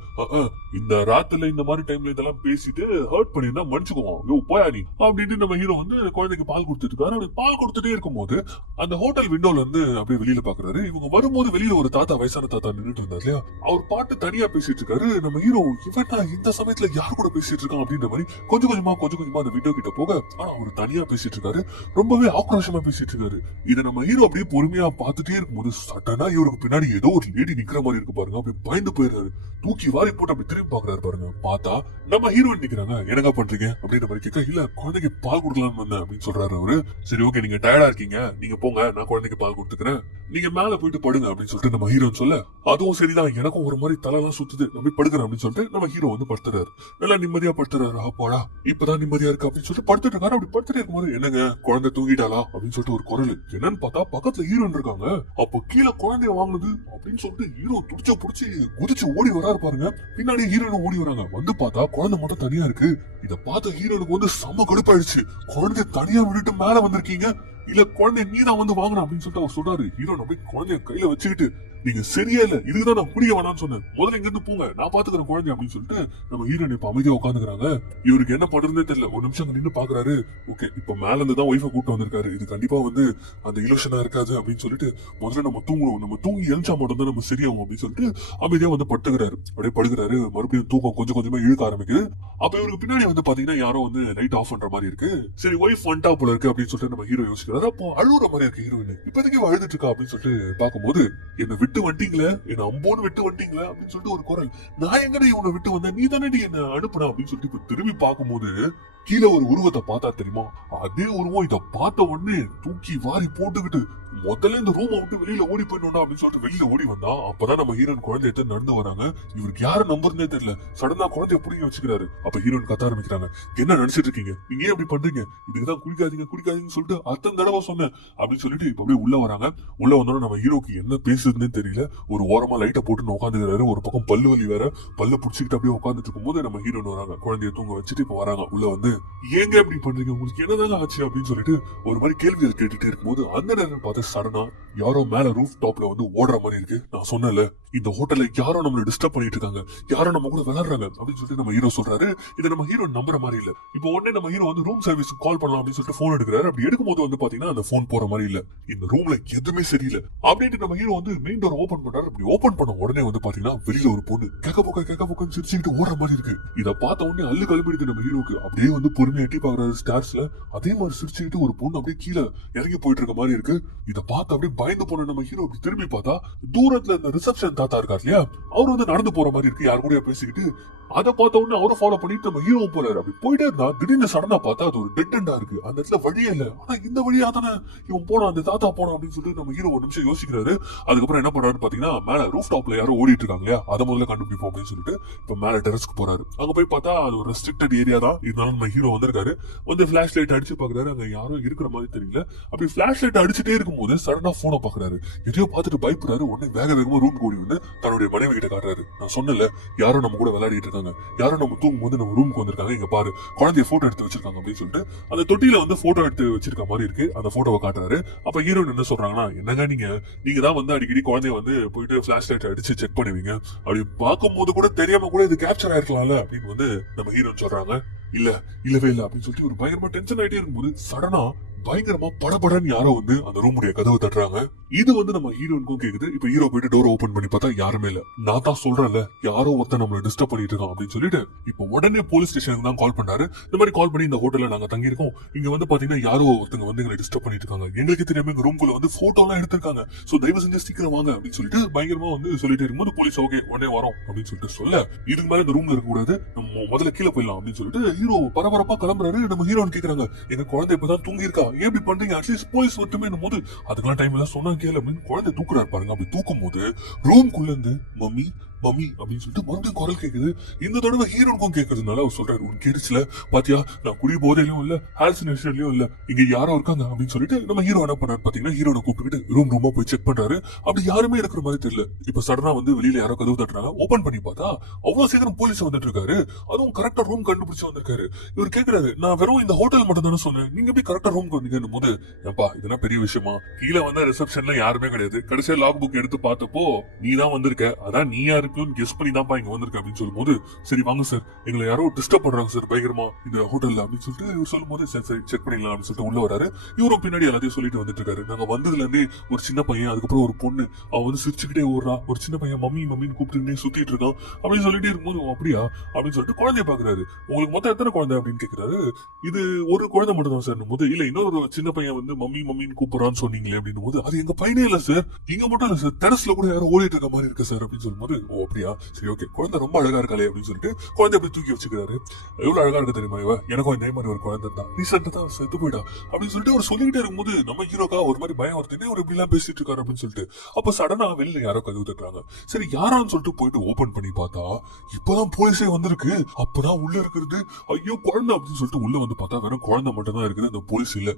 இந்த ராத்துல இந்த மாதிரி டைம்ல இதெல்லாம் பேசிட்டு ஹர்ட் பண்ணியிருந்தா மன்னிச்சுக்கோங்க. யோ போயா நீ? அப்படின்ட்டு நம்ம ஹீரோ வந்து குழந்தைக்கு பால் கொடுத்துட்டு இருக்காரு. அப்படி பால் கொடுத்துட்டே இருக்கும்போது அந்த ஹோட்டல் விண்டோல இருந்து அப்படியே வெளியில பாக்குறாரு. இவங்க வரும்போது வெளியில ஒரு தாத்தா வயசான தாத்தா நின்றுட்டு இருந்தார் இல்லையா? அவர் பாட்டு தனியா பேசிட்டு இருக்காரு. நம்ம ஹீரோ இவன் இந்த சமயத்துல யார் கூட பேசிட்டு இருக்கான் அப்படின்ற மாதிரி கொஞ்சம் கொஞ்சமா கொஞ்சம் கொஞ்சமா அந்த விண்டோ கிட்ட போக ஆனா அவர் தனியா பேசிட்டு இருக்காரு. ரொம்பவே ஆக்ரோஷமா பேசிட்டு இருக்காரு. இதை நம்ம ஹீரோ அப்படியே பொறுமையா பார்த்துட்டே இருக்கும்போது சட்டனா இவருக்கு பின்னாடி ஏதோ ஒரு லேடி நிக்கிற மாதிரி இருக்கு பாருங்க. அப்படி பயந்து போயிடுறாரு. தூக்கி வாரி போட்டு அப்படி திரும்பி பாக்குறாரு பாருங்க. பார்த்தா நம்ம ஹீரோயின் நிக்கிறாங்க. என்னங்க பண்றீங்க? அப்படின்ற மாதிரி கேட்க இல்ல குழந்தைக்கு பால் கொடுக்கலாம்னு வந்தேன் அப்படின்னு சொல்றாரு அவரு. சரி ஓகே நீங்க டயர்டா இருக்கீங்க. நீங்க போங்க நான் குழந்தைக்கு பால் கொடுத்துக்கிறேன். நீங்க மேல போயிட்டு படுங்க அப்படின்னு சொல்லிட்டு நம்ம ஹீரோன்னு சொல்ல அதுவும் சரிதான். எனக்கும் ஒரு மாதிரி தலைலாம் சுத்துது. நம்ம படுக்கிறேன் அப்படின்னு சொல்லிட்டு நம்ம ஹீரோ வந்து படுத்துறாரு. நல்லா நிம்மதியா படுத்துறாரு. அப்பாடா இப்ப இப்பதான் நிம்மதியா இருக்கு அப்படின்னு சொல்லிட்டு படுத்துட்டு இருக்காரு. அப்படி படுத்துட்டு இருக்கும்போது என்னங்க குழந்தை தூங்கிட்டாளா? அப்படின்னு சொல்லிட்டு ஒரு குரல். என்னன்னு பார்த்தா பக்கத்துல ஹீரோன் இருக்காங்க. அப்ப கீழே குழந்தைய வாங்குனது அப்படின்னு சொல்லிட்டு ஹீரோ துடிச்ச புடிச்சு குதிச்சு ஓடி வராரு பாருங்க. பின்னாடி ஹீரோனு ஓடி வராங்க. வந்து பார்த்தா குழந்தை மட்டும் தனியா இருக்கு. இத பார்த்த ஹீரோனுக்கு வந்து செம்ம கடுப்பாயிடுச்சு. குழந்தைய தனியா விட்டுட்டு மேல வந்திருக்கீங்க? இல்ல குழந்தைய நீ தான் வந்து வாங்கணும் அப்படின்னு சொல்லிட்டு அவர் சொல்றாரு. ஹீரோன் அப்படியே குழந்தைய கையில வச்சுக்கிட்டு நீங்க சரியா இல்ல. இதுக்குதான் நான் புரிய வேணாம்னு சொன்னேன். முதல்ல இங்க இருந்து போங்க. நான் பாத்துக்கிறேன் குழந்தை அப்படின்னு சொல்லிட்டு நம்ம ஹீரோயின் இப்ப அமைதியா உட்காந்துக்கிறாங்க இவருக்கு என்ன பண்றதுனே தெரியல. ஒரு நிமிஷம் நின்று பாக்குறாரு. ஓகே இப்ப மேல இருந்து தான் ஒய்ஃபை கூட்டு வந்திருக்காரு. இது கண்டிப்பா வந்து அந்த இலோஷனா இருக்காது அப்படின்னு சொல்லிட்டு முதல்ல நம்ம தூங்குவோம் நம்ம தூங்கி எழுச்சா மட்டும் தான் நம்ம சரியாகும் அப்படின்னு சொல்லிட்டு அமைதியா வந்து படுத்துக்கிறாரு. அப்படியே படுக்கிறாரு. மறுபடியும் தூக்கம் கொஞ்சம் கொஞ்சமா இழுக்க ஆரம்பிக்குது. அப்ப இவருக்கு பின்னாடி வந்து பாத்தீங்கன்னா யாரோ வந்து லைட் ஆஃப் பண்ற மாதிரி இருக்கு. சரி ஒய்ஃப் வந்துட்டா போல இருக்கு அப்படின்னு சொல்லிட்டு நம்ம ஹீரோ யோசிக்கிறாரு. அப்போ அழுகுற மாதிரி இருக்கு ஹீரோயின் இப்போதைக்கு அழுதுட்டு இருக்கா அப்படின்னு சொல்லிட்டு பார்க்கும்போது என்ன விட்டு வந்துட்டீங்களே? என்ன அம்போன்னு விட்டு வந்துட்டீங்களே? அப்படின்னு சொல்லிட்டு ஒரு குரல். நான் எங்கடி உன்னை விட்டு வந்தேன்? நீ தானே என்ன அனுப்புனா? அப்படின்னு சொல்லிட்டு இப்ப திரும்பி பார்க்கும்போது கீழே ஒரு உருவத்தை பார்த்தா தெரியுமா? அதே உருவம் இத பார்த்த உடனே தூக்கி வாரி போட்டுக்கிட்டு முதல்ல இந்த ரூமை விட்டு வெளியில ஓடி போயிடணும் அப்படின்னு சொல்லிட்டு வெளியில ஓடி வந்தா அப்பதான் நம்ம ஹீரோன் குழந்தைய எடுத்து நடந்து வராங்க. இவருக்கு யார நம்புறதே தெரியல. சடனா குழந்தைய புடிங்க வச்சுக்கிறாரு. அப்ப ஹீரோன் கத்த ஆரம்பிக்கிறாங்க. என்ன நினைச்சிட்டு இருக்கீங்க? நீங்க ஏன் அப்படி பண்றீங்க? இதுக்குதான் குடிக்காதீங்க குடிக்காதீங்கன்னு சொல்லிட்டு அத்தனை தடவை சொன்னேன். அப்படின்னு சொல்லிட்டு இப்ப அப்படியே உள்ள வராங்க. உள்ள வந்தோட நம்ம ஹீரோக்கு என்ன பேசுறதுன்னே தெரியல. ஒரு ஓரமா லைட்டை போட்டு உட்காந்துக்கிறாரு. ஒரு பக்கம் பல்லு வலி வேற. பல்ல பிடிச்சிக்கிட்டு அப்படியே உட்காந்துட்டு இருக்கும்போது நம்ம ஹீரோன் வராங்க. குழந்தைய தூங்க வச்சுட்டு இப்ப வராங்க. உள்ள வந்து ஏங்க இப்படி பண்றீங்க? உங்களுக்கு என்னதாங்க ஆச்சு அப்படின்னு சொல்லிட்டு ஒரு மாதிரி கேள்விகள் கேட்டுட்டே இருக்கும்போது அந்த நேரம் பார்த்து சடனா யாரோ மேல ரூஃப் டாப்ல வந்து ஓடுற மாதிரி இருக்கு. நான் சொன்னேன்ல இந்த ஹோட்டல்ல யாரோ நம்மள டிஸ்டர்ப் பண்ணிட்டு இருக்காங்க. யாரோ நம்ம கூட விளையாடுறாங்க அப்படின்னு சொல்லிட்டு நம்ம ஹீரோ சொல்றாரு. இதை நம்ம ஹீரோ நம்புற மாதிரி இல்ல. இப்போ உடனே நம்ம ஹீரோ வந்து ரூம் சர்வீஸ் கால் பண்ணலாம் அப்படின்னு சொல்லிட்டு போன் எடுக்கிறாரு. அப்படி எடுக்கும்போது வந்து பாத்தீங்கன்னா அந்த போன் போற மாதிரி இல்ல. இந்த ரூம்ல எதுவுமே சரியில்லை. அப்படின்ட்டு நம்ம ஹீரோ வந்து மெயின் டோர் ஓபன் பண்றாரு. அப்படி ஓபன் பண்ண உடனே வந்து பாத்தீங்கன்னா வெளியில ஒரு பொண்ணு கேக்க போக்க கேக்க போக்கன்னு சிரிச்சுக்கிட்டு ஓடுற மாதிரி இருக்கு. இதை பார்த்த உடனே அள்ளு கிளம்பிடுது நம்ம ஹீரோக்கு அப்படியே வந்து பொறுமையா எட்டி பாக்குறாரு ஸ்டார்ஸ்ல அதே மாதிரி சிரிச்சுக்கிட்டு ஒரு பொண்ணு அப்படியே கீழே இறங்கி போயிட்டு இருக்க மாதிரி இருக்கு. இத பார்த்து அப்படியே பயந்து போன நம்ம ஹீரோ அப்படி திரும்பி பார்த்தா தூரத்துல இந்த ரிசப்ஷன் தாத்தா இருக்கார் இல்லையா? அவர் வந்து நடந்து போற மாதிரி இருக்கு. யார் கூட பேசிக்கிட்டு அதை பார்த்த உடனே அவரை ஃபாலோ பண்ணிட்டு நம்ம ஹீரோ போறாரு அப்படி போயிட்டே இருந்தா திடீர்னு சடனா பார்த்தா அது ஒரு டெட் எண்டா இருக்கு. அந்த இடத்துல வழியே இல்ல. ஆனா இந்த வழியா தானே இவன் போனான் அந்த தாத்தா போனா அப்படின்னு சொல்லிட்டு நம்ம ஹீரோ ஒரு நிமிஷம் யோசிக்கிறாரு. அதுக்கப்புறம் என்ன பண்றாருன்னு பாத்தீங்கன்னா மேல ரூஃப் டாப்ல யாரோ ஓடிட்டு இருக்காங்க இல்லையா? அதை முதல்ல கண்டுபிடிப்போம் அப்படின்னு சொல்லிட்டு இப்ப மேல டெரஸ்க்கு போறாரு. அங்க போய் பார்த்தா அது ஒரு ரெஸ்ட்ரிக்டட் ஏரியா தான். இருந்தாலும் நம்ம ஹீரோ வந்திருக்காரு. வந்து ஃபிளாஷ் லைட் அடிச்சு பாக்குறாரு. அங்க யாரும் இருக்கிற மாதிரி தெரியல. அப்படி ஃபிளாஷ் லைட் அடிச்சுட்டே இருக்கும்போது சடனா போனை பாக்குறாரு. எதையோ பார்த்துட்டு பயப்படுறாரு. உடனே வேக வேகமா ரூம் ஓடி வந்து தன்னுடைய மனைவி கிட்ட காட்டுறாரு. நான் சொன்னல யாரும் நம்ம கூட விளையாடிட்டு இருக்காங்க. யாரும் நம்ம தூங்கும் போது நம்ம ரூமுக்கு வந்திருக்காங்க. இங்க பாரு குழந்தைய போட்டோ எடுத்து வச்சிருக்காங்க அப்படின்னு சொல்லிட்டு அந்த தொட்டியில வந்து போட்டோ எடுத்து வச்சிருக்க மாதிரி இருக்கு. அந்த போட்டோவை காட்டுறாரு. அப்ப ஹீரோயின் என்ன சொல்றாங்கன்னா என்னங்க நீங்க? நீங்க தான் வந்து அடிக்கடி குழந்தைய வந்து போயிட்டு பிளாஷ் லைட் அடிச்சு செக் பண்ணுவீங்க. அப்படி பார்க்கும்போது கூட தெரியாம கூட இது கேப்சர் ஆயிருக்கலாம்ல அப்படின்னு வந்து நம்ம ஹீரோன்னு சொல்றாங்க. இல்ல இல்லவே இல்ல அப்படின்னு சொல்லிட்டு ஒரு பயங்கரமா டென்ஷன் ஆயிட்டே இருக்கும்போது சடனா பயங்கரமா படபடன்னு யாரோ வந்து அந்த ரூமுடைய கதவை தட்டுறாங்க. இது வந்து நம்ம ஹீரோனுக்கும் கேக்குது. இப்ப ஹீரோ போயிட்டு டோர் ஓபன் பண்ணி பார்த்தா யாருமே இல்ல. நான் தான் சொல்றேன்ல யாரோ ஒருத்தன் நம்மள டிஸ்டர்ப் பண்ணிட்டு இருக்கான் அப்படின்னு சொல்லிட்டு இப்ப உடனே போலீஸ் ஸ்டேஷனுக்கு தான் கால் பண்ணாரு. இந்த மாதிரி கால் பண்ணி இந்த ஹோட்டல்ல நாங்க தங்கியிருக்கோம். இங்க வந்து பாத்தீங்கன்னா யாரோ ஒருத்தங்க வந்து எங்களை டிஸ்டர்ப் பண்ணிட்டு இருக்காங்க. எங்களுக்கு தெரியாம எங்க ரூம்குள்ள வந்து போட்டோ எல்லாம் எடுத்திருக்காங்க. சோ தயவு செஞ்சு சீக்கிரம் வாங்க அப்படின்னு சொல்லிட்டு பயங்கரமா வந்து சொல்லிட்டு இருக்கும்போது போலீஸ் ஓகே உடனே வரோம் அப்படின்னு சொல்லிட்டு சொல்ல இதுக்கு மேல இந்த ரூம்ல இருக்க கூடாது. நம்ம முதல்ல கீழே போயிடலாம் அப்படின்னு சொல்லிட்டு ஹீரோ பரபரப்பா கிளம்புறாரு. நம்ம ஹீரோன்னு கேக்குறாங்க எங்க குழந்தை இப்பதான் தூங்கிருக்கா ஏன் இப்படி பண்றீங்க அட்லீஸ்ட் போலீஸ் மட்டுமே போது அதுக்கெல்லாம் டைம் எல்லாம் சொன்னா கேளு அப்படின்னு குழந்தை தூக்குறாரு பாருங்க. அப்படி தூக்கும் போது ரூம்குள்ள இருந்து மம்மி மம்மி அப்படின்னு சொல்லிட்டு மறுபடியும் குரல் கேக்குது. இந்த தடவை ஹீரோனுக்கும் கேட்கறதுனால அவர் சொல்றாரு உன் கேடுச்சுல பாத்தியா? நான் குடி போதையிலும் இல்ல ஹாலுசினேஷன்லயும் இல்ல. இங்க யாரோ இருக்காங்க அப்படின்னு சொல்லிட்டு நம்ம ஹீரோ என்ன பண்ணாரு பாத்தீங்கன்னா ஹீரோனை கூப்பிட்டுக்கிட்டு ரூம் ரூமா போய் செக் பண்றாரு. அப்படி யாருமே இருக்கிற மாதிரி தெரியல. இப்ப சடனா வந்து வெளியில யாரோ கதவு தட்டுறாங்க. ஓபன் பண்ணி பார்த்தா அவ்வளவு சீக்கிரம் போலீஸ் வந்துட்டு இருக்காரு. அதுவும் கரெக்டா ரூம் கண்டுபிடிச்சு வந்திருக்காரு. இவர் கேக்குறாரு நான் வெறும் இந்த ஹோட்டல் மட்டும் தானே சொன்னேன். நீங்க எப்படி கரெக்டா ரூம் வந்தீங்கன்னு போது ஏப்பா இதெல்லாம் பெரிய விஷயமா? கீழே வந்த ரிசப்ஷன்ல யாருமே கிடையாது. கடைசியா லாக் புக் எடுத்து பார்த்தப்போ நீ தான் வந்திருக்க. அதான் நீ யாரு யாருக்குன்னு கெஸ் பண்ணி தான்ப்பா இங்க வந்திருக்கு அப்படின்னு சொல்லும்போது சரி வாங்க சார் எங்களை யாரோ டிஸ்டர்ப் பண்றாங்க சார் பயங்கரமா இந்த ஹோட்டல்ல அப்படின்னு சொல்லிட்டு இவர் சொல்லும்போது சரி சரி செக் பண்ணிடலாம் அப்படின்னு சொல்லிட்டு உள்ள வராரு. இவரும் பின்னாடி எல்லாத்தையும் சொல்லிட்டு வந்துட்டு இருக்காரு. நாங்க வந்ததுல இருந்தே ஒரு சின்ன பையன் அதுக்கப்புறம் ஒரு பொண்ணு. அவ வந்து சிரிச்சுக்கிட்டே ஓடுறா. ஒரு சின்ன பையன் மம்மி மம்மின்னு கூப்பிட்டுக்கிட்டே சுத்திட்டு இருக்கான் அப்படின்னு சொல்லிட்டு இருக்கும்போது அப்படியா? அப்படின்னு சொல்லிட்டு குழந்தைய பாக்குறாரு. உங்களுக்கு மொத்தம் எத்தனை குழந்தை? அப்படின்னு கேக்குறாரு. இது ஒரு குழந்தை மட்டும் தான் சார் போது இல்ல இன்னொரு சின்ன பையன் வந்து மம்மி மம்மின்னு கூப்பிடுறான்னு சொன்னீங்களே அப்படின்னு போது அது எங்க பையனே இல்ல சார் இங்க மட்டும் இல்ல சார் டெரஸ்ல கூட யாரோ ஓடிட்டு இருக்க மாதிரி இருக்கு சார் அப்படின்னு சொல்லும்போது ஓ அப்படியா? சரி ஓகே குழந்தை ரொம்ப அழகா இருக்காளே அப்படின்னு சொல்லிட்டு குழந்தை அப்படி தூக்கி வச்சுக்கிறாரு. எவ்வளவு அழகா இருக்கு தெரியுமா இவ? எனக்கும் இதே மாதிரி ஒரு குழந்தை தான் ரீசெண்டா தான் செத்து போயிட்டா. அப்படின்னு சொல்லிட்டு அவர் சொல்லிக்கிட்டே இருக்கும்போது நம்ம ஹீரோக்கா ஒரு மாதிரி பயம் வருதுன்னு அவர் இப்படிலாம் பேசிட்டு இருக்காரு அப்படின்னு சொல்லிட்டு. அப்ப சடனா வெளியில யாரோ கதவு தட்டுறாங்க. சரி யாரான்னு சொல்லிட்டு போயிட்டு ஓபன் பண்ணி பார்த்தா இப்பதான் போலீஸே வந்திருக்கு. அப்பதான் உள்ள இருக்கிறது. ஐயோ குழந்தை அப்படின்னு சொல்லிட்டு உள்ள வந்து பார்த்தா வெறும் குழந்தை மட்டும் தான் இருக்குது. அந்த போலீஸ் இல்ல.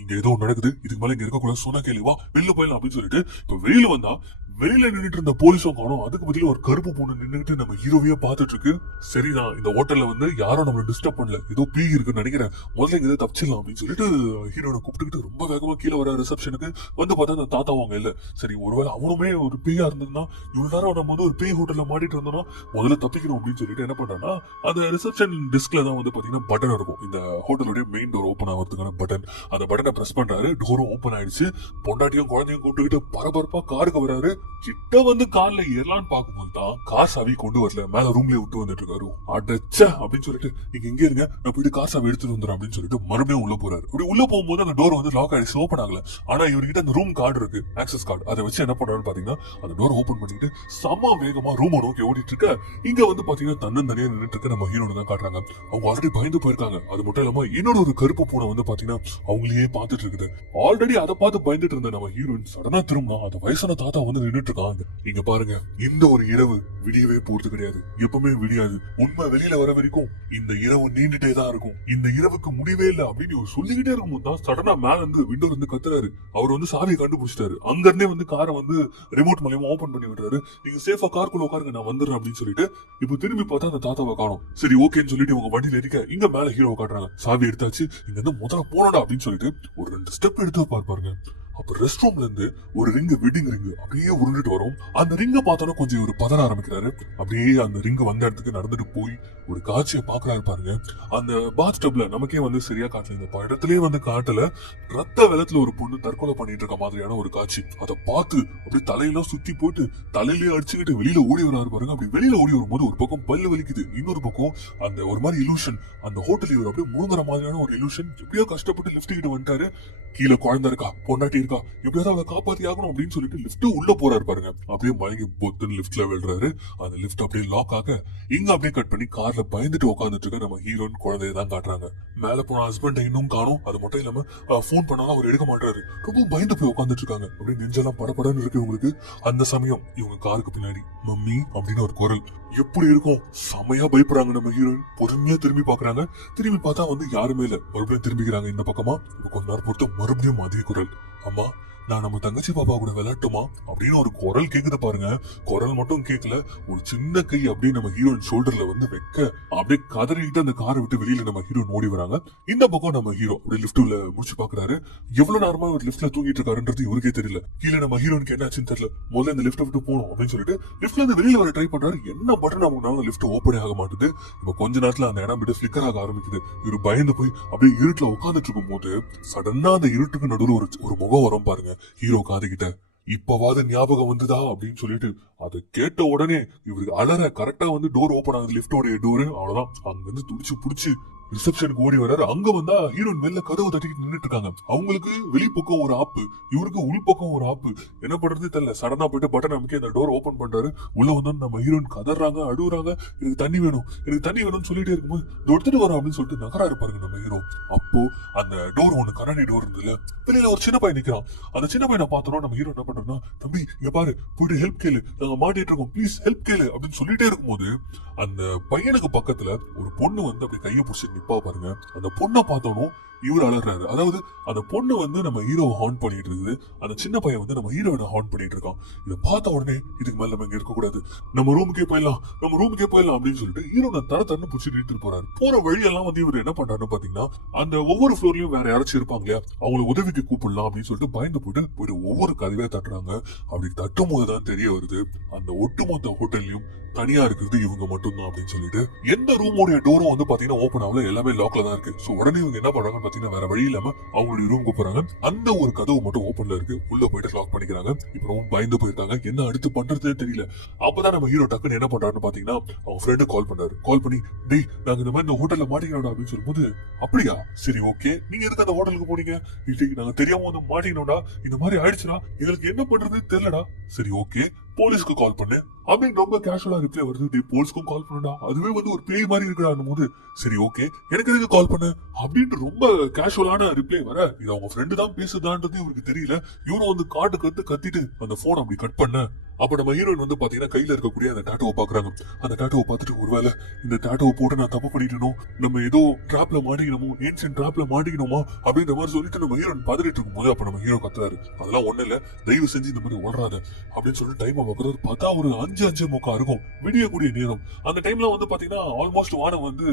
இங்க ஏதோ நடக்குது. இதுக்கு மேல இங்க இருக்க கூடாது சொன்னா கேள்வி வா. வெளில போயிடலாம் அப்படின்னு சொல்லிட்டு இப்ப வெளியில வந்தா வெளியில நின்னுட்டு இருந்த போலீஸும் காணும். அதுக்கு பதில ஒரு கருப்பு பொண்ணு நின்னுட்டு நம்ம ஹீரோவையே பார்த்துட்டு இருக்கு. சரிதான் இந்த ஹோட்டல்ல வந்து யாரும் நம்மள டிஸ்டர்ப் பண்ணல. ஏதோ பீ இருக்குன்னு நினைக்கிறேன். முதல்ல இங்க தப்பிச்சிடலாம் அப்படின்னு சொல்லிட்டு ஹீரோனை கூப்பிட்டுக்கிட்டு ரொம்ப வேகமா கீழே வர ரிசப்ஷனுக்கு வந்து பார்த்தா அந்த தாத்தா அவங்க இல்ல. சரி ஒருவேளை அவனுமே ஒரு பேயா இருந்ததுன்னா இவ்வளவு நேரம் நம்ம வந்து ஒரு பேய் ஹோட்டல்ல மாட்டிட்டு இருந்தோம்னா முதல்ல தப்பிக்கணும் அப்படின்னு சொல்லிட்டு என்ன பண்றான்னா அந்த ரிசப்ஷன் டிஸ்க்ல தான் வந்து பாத்தீங்கன்னா பட்டன் இருக்கும். இந்த ஹோட்டலுடைய மெயின் டோர் ஓப்பன் ஆகிறதுக்கான பட்டன் அந்த பட்டனை பிரஸ் பண்றாரு. டோரும் ஓப்பன் ஆயிடுச்சு. பொண்டாட்டியும் குழந்தையும் கூப்பிட்டுக்கிட்டு பரபரப்பா காருக்கு வராரு கிட்ட வந்து கார்ல ஏறலான்னு பாக்கும்போது தான் கார் சாவி கொண்டு வரல. மேல ரூம்லயே விட்டு வந்துட்டு இருக்காரு. அடச்ச! அப்படின்னு சொல்லிட்டு நீங்க எங்க இருங்க. நான் போயிட்டு கார் சாவி எடுத்துட்டு வந்துடுறேன் அப்படின்னு சொல்லிட்டு மறுபடியும் உள்ள போறாரு. அப்படி உள்ள போகும்போது அந்த டோர் வந்து லாக் ஆயிடுச்சு. ஓப்பன் ஆகல. ஆனா இவர்கிட்ட அந்த ரூம் கார்டு இருக்கு. ஆக்சஸ் கார்டு அதை வச்சு என்ன பண்றாருன்னு பாத்தீங்கன்னா அந்த டோர் ஓப்பன் பண்ணிட்டு செம்ம வேகமா ரூம் நோக்கி ஓடிட்டு இருக்க. இங்க வந்து பாத்தீங்கன்னா தன்னந்தனியா நின்னுட்டு இருக்க நம்ம ஹீரோனை தான் காட்டுறாங்க. அவங்க ஆல்ரெடி பயந்து போயிருக்காங்க. அது மட்டும் இல்லாம இன்னொரு ஒரு கருப்பு பூனை வந்து பாத்தீங்கன்னா அவங்களையே பாத்துட்டு இருக்குது. ஆல்ரெடி அதை பார்த்து பயந்துட்டு இருந்த நம்ம ஹீரோயின் சடனா திரும்பினா அந்த வயசான தாத்தா வந்து நின்றுட்டு இருக்காங்க இங்க பாருங்க இந்த ஒரு இரவு விடியவே போறது கிடையாது. எப்பவுமே விடியாது. உண்மை வெளியில வர வரைக்கும் இந்த இரவு நீண்டுட்டே தான் இருக்கும். இந்த இரவுக்கு முடிவே இல்ல அப்படின்னு இவர் சொல்லிக்கிட்டே இருக்கும்போது தான் சடனா மேல இருந்து விண்டோ இருந்து கத்துறாரு. அவர் வந்து சாவியை கண்டுபிடிச்சிட்டாரு. அங்க இருந்தே வந்து காரை வந்து ரிமோட் மூலியமா ஓபன் பண்ணி விடுறாரு. நீங்க சேஃபா கார்க்குள்ள உட்காருங்க நான் வந்துடுறேன் அப்படின்னு சொல்லிட்டு இப்போ திரும்பி பார்த்தா அந்த தாத்தாவை காணும். சரி ஓகேன்னு சொல்லிட்டு இவங்க வண்டியில இருக்க இங்க மேல ஹீரோ காட்டுறாங்க. சாவி எடுத்தாச்சு. இங்க இருந்து முதல்ல போனடா அப்படின்னு சொல்லிட்டு ஒரு ரெண்டு ஸ்டெப் எடுத்து பார்ப்பாருங்க. பாருங்க அப்ப ரெஸ்ட் ரூம்ல இருந்து ஒரு ரிங்கு வெட்டிங் ரிங்கு அப்படியே உருண்டுட்டு வரும். அந்த ரிங்க பார்த்தோன்னா கொஞ்சம் இவர் பதற ஆரம்பிக்கிறாரு. அப்படியே அந்த ரிங்கு வந்த இடத்துக்கு நடந்துட்டு போய் ஒரு காட்சியை பாக்குறாரு பாருங்க. அந்த பாத் டப்ல நமக்கே வந்து சரியா காட்டல. இந்த படத்திலே வந்து காட்டல. ரத்த வெள்ளத்துல ஒரு பொண்ணு தற்கொலை பண்ணிட்டு இருக்க மாதிரியான ஒரு காட்சி. அதை பார்த்து அப்படியே தலையெல்லாம் சுத்தி போட்டு தலையிலேயே அடிச்சுக்கிட்டு வெளியில ஓடி வராரு பாருங்க. அப்படி வெளியில ஓடி வரும்போது ஒரு பக்கம் பல்லு வலிக்குது. இன்னொரு பக்கம் அந்த ஒரு மாதிரி இலூஷன் அந்த ஹோட்டல் இவர் அப்படியே முழுங்குற மாதிரியான ஒரு இலூஷன் எப்படியோ கஷ்டப்பட்டு லிஃப்ட் கிட்ட வந்துட்டாரு. கீழே குழந்தை இருக்கா? பொண்டாட்டி இருக்கா? எப்படியாவது அவளை காப்பாத்தி ஆகணும் அப்படின்னு சொல்லிட்டு லிஃப்ட் உள்ள போறாரு பாருங்க. அப்படியே மயங்கி பொத்துன்னு லிஃப்ட்ல விழுறாரு. அந்த லிஃப்ட் அப்படியே லாக் ஆக இங்க அப்படியே கட் பண்ணி கார்ல பயந்துட்டு உட்காந்துட்டு இருக்க நம்ம ஹீரோயின் குழந்தைய தான் காட்டுறாங்க. மேல போன ஹஸ்பண்ட் இன்னும் காணும். அது மட்டும் இல்லாம போன் பண்ணாலும் அவர் எடுக்க மாட்டாரு ரொம்ப பயந்து போய் உட்காந்துட்டு இருக்காங்க. அப்படியே நெஞ்செல்லாம் படபடன்னு இருக்கு இவங்களுக்கு. அந்த சமயம் இவங்க காருக்கு பின்னாடி மம்மி அப்படின்னு ஒரு குரல். எப்படி இருக்கும்? செமையா பயப்படுறாங்க நம்ம ஹீரோயின் பொறுமையா திரும்பி பாக்குறாங்க திரும்பி பார்த்தா வந்து யாருமே இல்ல. மறுபடியும் திரும்பிக்கிறாங்க இந்த பக்கமா. இப்ப கொஞ்ச நேரம் பொறுத்து மறுபடியும் அதே குரல். 好吗？நான் நம்ம தங்கச்சி பாப்பா கூட விளையாட்டுமா? அப்படின்னு ஒரு குரல் கேக்குது பாருங்க. குரல் மட்டும் கேட்கல ஒரு சின்ன கை அப்படியே நம்ம ஹீரோயின் ஷோல்டர்ல வந்து வைக்க அப்படியே கதறிட்டு அந்த காரை விட்டு வெளியில நம்ம ஹீரோ ஓடி வராங்க. இந்த பக்கம் நம்ம ஹீரோ அப்படியே லிஃப்ட்ல முடிச்சு பாக்குறாரு. எவ்வளவு நேரமா ஒரு லிப்ட்ல தூங்கிட்டு இருக்காருன்றது இவருக்கே தெரியல. கீழே நம்ம ஹீரோனுக்கு என்ன ஆச்சுன்னு தெரியல. முதல்ல இந்த லிஃப்ட் விட்டு போகணும் அப்படின்னு சொல்லிட்டு லிப்ட்ல இருந்து வெளியில வர ட்ரை பண்றாரு. என்ன பட்டன் அவங்களால லிப்ட் ஓப்பனே ஆக மாட்டுது? இப்ப கொஞ்ச நேரத்துல அந்த இடம் விட்டு ஃபிளிக்கர் ஆக ஆரம்பிக்குது. இவர் பயந்து போய் அப்படியே இருட்டுல உட்காந்துட்டு இருக்கும் போது சடனா அந்த இருட்டுக்கு நடுவுல ஒரு ஒரு முகம் வரும் பாருங்க. ஹீரோ காதுகிட்ட இப்பவாது ஞாபகம் வந்ததா? அப்படின்னு சொல்லிட்டு அதை கேட்ட உடனே இவருக்கு அலற கரெக்டா வந்து டோர் ஓபன் ஆகுது லிப்டோடைய டோரு அவ்வளவுதான். அங்க இருந்து துடிச்சு புடிச்சு ரிசப்ஷனுக்கு ஓடி வர்றாரு. அங்க வந்தா ஹீரோயின் வெளில கதவு தட்டிட்டு நின்னுட்டு இருக்காங்க. அவங்களுக்கு வெளிப்பக்கம் ஒரு ஆப்பு இவருக்கு உள்பக்கம் ஒரு ஆப்பு என்ன பண்றது தெரியல. சடனா போயிட்டு பட்டன் அமைக்க அந்த டோர் ஓபன் பண்றாரு. உள்ள வந்து நம்ம ஹீரோயின் கதறாங்க அழுகுறாங்க. எனக்கு தண்ணி வேணும். எனக்கு தண்ணி வேணும்னு சொல்லிட்டே இருக்கும்போது எடுத்துட்டு வரோம் அப்படின்னு சொல்லிட்டு நகரா இருப்பாருங்க நம்ம ஹீரோ அப்போ அந்த டோர் ஒண்ணு கண்ணாடி டோர் இருந்ததுல வெளியில ஒரு சின்ன பையன் நிக்கிறான். அந்த சின்ன பையனை பார்த்தோம் நம்ம ஹீரோ என்ன பண்றோம்னா தம்பி இங்க பாரு போயிட்டு ஹெல்ப் கேளு. நாங்க மாட்டிட்டு இருக்கோம். ப்ளீஸ் ஹெல்ப் கேளு. அப்படின்னு சொல்லிட்டே இருக்கும்போது அந்த பையனுக்கு பக்கத்துல ஒரு பொண்ணு வந்து அப்படி கையை பிடிச்சி நிப்பா பாருங்க. அந்த பொண்ணை பார்த்தோனும் இவர் அலறாரு. அதாவது அந்த பொண்ணு வந்து நம்ம ஹீரோவை ஹார்ன் பண்ணிட்டு இருக்குது. அந்த சின்ன பையன் வந்து நம்ம ஹீரோவை ஹார்ன் பண்ணிட்டு இருக்கான். இதை பார்த்த உடனே இதுக்கு மேல நம்ம இங்க இருக்கக்கூடாது. நம்ம ரூமுக்கே போயிடலாம். நம்ம ரூமுக்கே போயிடலாம் அப்படின்னு சொல்லிட்டு ஹீரோ நான் தர தரன்னு பிடிச்சி நிறுத்திட்டு போறாரு. போற வழியெல்லாம் வந்து இவர் என்ன பண்றாருன்னு பாத்தீங்கன்னா அந்த ஒவ்வொரு ஃப்ளோர்லயும் வேற யாராச்சும் இருப்பாங்க இல்லையா? அவங்களை உதவிக்கு கூப்பிடலாம் அப்படின்னு சொல்லிட்டு பயந்து போயிட்டு போயிட்டு ஒவ்வொரு கதவையா தட்டுறாங்க. அப்படி தட்டும் போதுதான் தெரிய வருது அந்த ஒட்டுமொத்த ஹோட்டல்லையும் தனியா இருக்கிறது இவங்க மட்டும்தான் அப்படின்னு சொல்லிட்டு எந்த ரூமோட டோரும் வந்து பாத்தீங்கன்னா ஓப்பன் ஆகல. எல்லாமே லாக்ல தான் இருக்கு. சோ உடனே இவங்க என்ன பண்றாங்க பாத்தீங்கன்னா வேற வழி இல்லாம அவங்களுடைய ரூமுக்கு போறாங்க. அந்த ஒரு கதவு மட்டும் ஓப்பன்ல இருக்கு. உள்ள போயிட்டு லாக் பண்ணிக்கிறாங்க. இப்ப ரொம்ப பயந்து போயிருக்காங்க. என்ன அடுத்து பண்றதுன்னு தெரியல. அப்பதான் நம்ம ஹீரோ டக்குன்னு என்ன பண்றாருன்னு பாத்தீங்கன்னா அவங்க ஃப்ரெண்டு கால் பண்றாரு கால் பண்ணி டேய் நாங்க இந்த மாதிரி இந்த ஹோட்டல்ல மாட்டிக்கிறோம் அப்படின்னு சொல்லும்போது அப்படியா? சரி ஓகே நீங்க எதுக்கு அந்த ஹோட்டலுக்கு போனீங்க? இல்லை நாங்க தெரியாம வந்து மாட்டிக்கணும்டா இந்த மாதிரி ஆயிடுச்சுனா எங்களுக்கு என்ன பண்றதுன்னு தெரியலடா. சரி ஓகே போலீஸ்க்கு கால் பண்ணு அப்படின்னு ரொம்ப கேஷுவலா ரிப்ளை வருது. டே போலீஸ்க்கும் கால் பண்ணுடா. அதுவே வந்து ஒரு பேய் மாதிரி இருக்கிறான் போது சரி ஓகே எனக்கு எதுக்கு கால் பண்ணு? அப்படின்ட்டு ரொம்ப கேஷுவலான ரிப்ளை வர இது அவங்க ஃப்ரெண்டு தான் பேசுதான்றது இவருக்கு தெரியல. இவரும் வந்து காட்டு கத்து கத்திட்டு அந்த போன் அப்படி கட் பண்ண. அப்ப நம்ம ஹீரோயின் வந்து பாத்தீங்கன்னா கையில இருக்கக்கூடிய அந்த டாட்டோவை பாக்குறாங்க. அந்த டாட்டோவை பார்த்துட்டு ஒருவேளை இந்த டாட்டோவை போட்டு நான் தப்பு பண்ணிட்டனோ நம்ம ஏதோ டிராப்ல மாட்டிக்கணுமோ ஏன்ஷியன் டிராப்ல மாட்டிக்கணுமா அப்படின்ற மாதிரி சொல்லிட்டு நம்ம ஹீரோயின் பதறிட்டு இருக்கும்போது அப்ப நம்ம ஹீரோ கத்துறாரு. அதெல்லாம் ஒண்ணு இல்ல தயவு செஞ்சு இந்த மாதிரி ஓடுறாத அப்படின்னு சொல்லிட்டு டைம் பார்க்கறது பார்த்தா ஒரு அஞ்சு அஞ்சு முக்கா இருக்கும் விடியக்கூடிய நேரம். அந்த டைம்ல வந்து பாத்தீங்கன்னா ஆல்மோஸ்ட் வானம் வந்து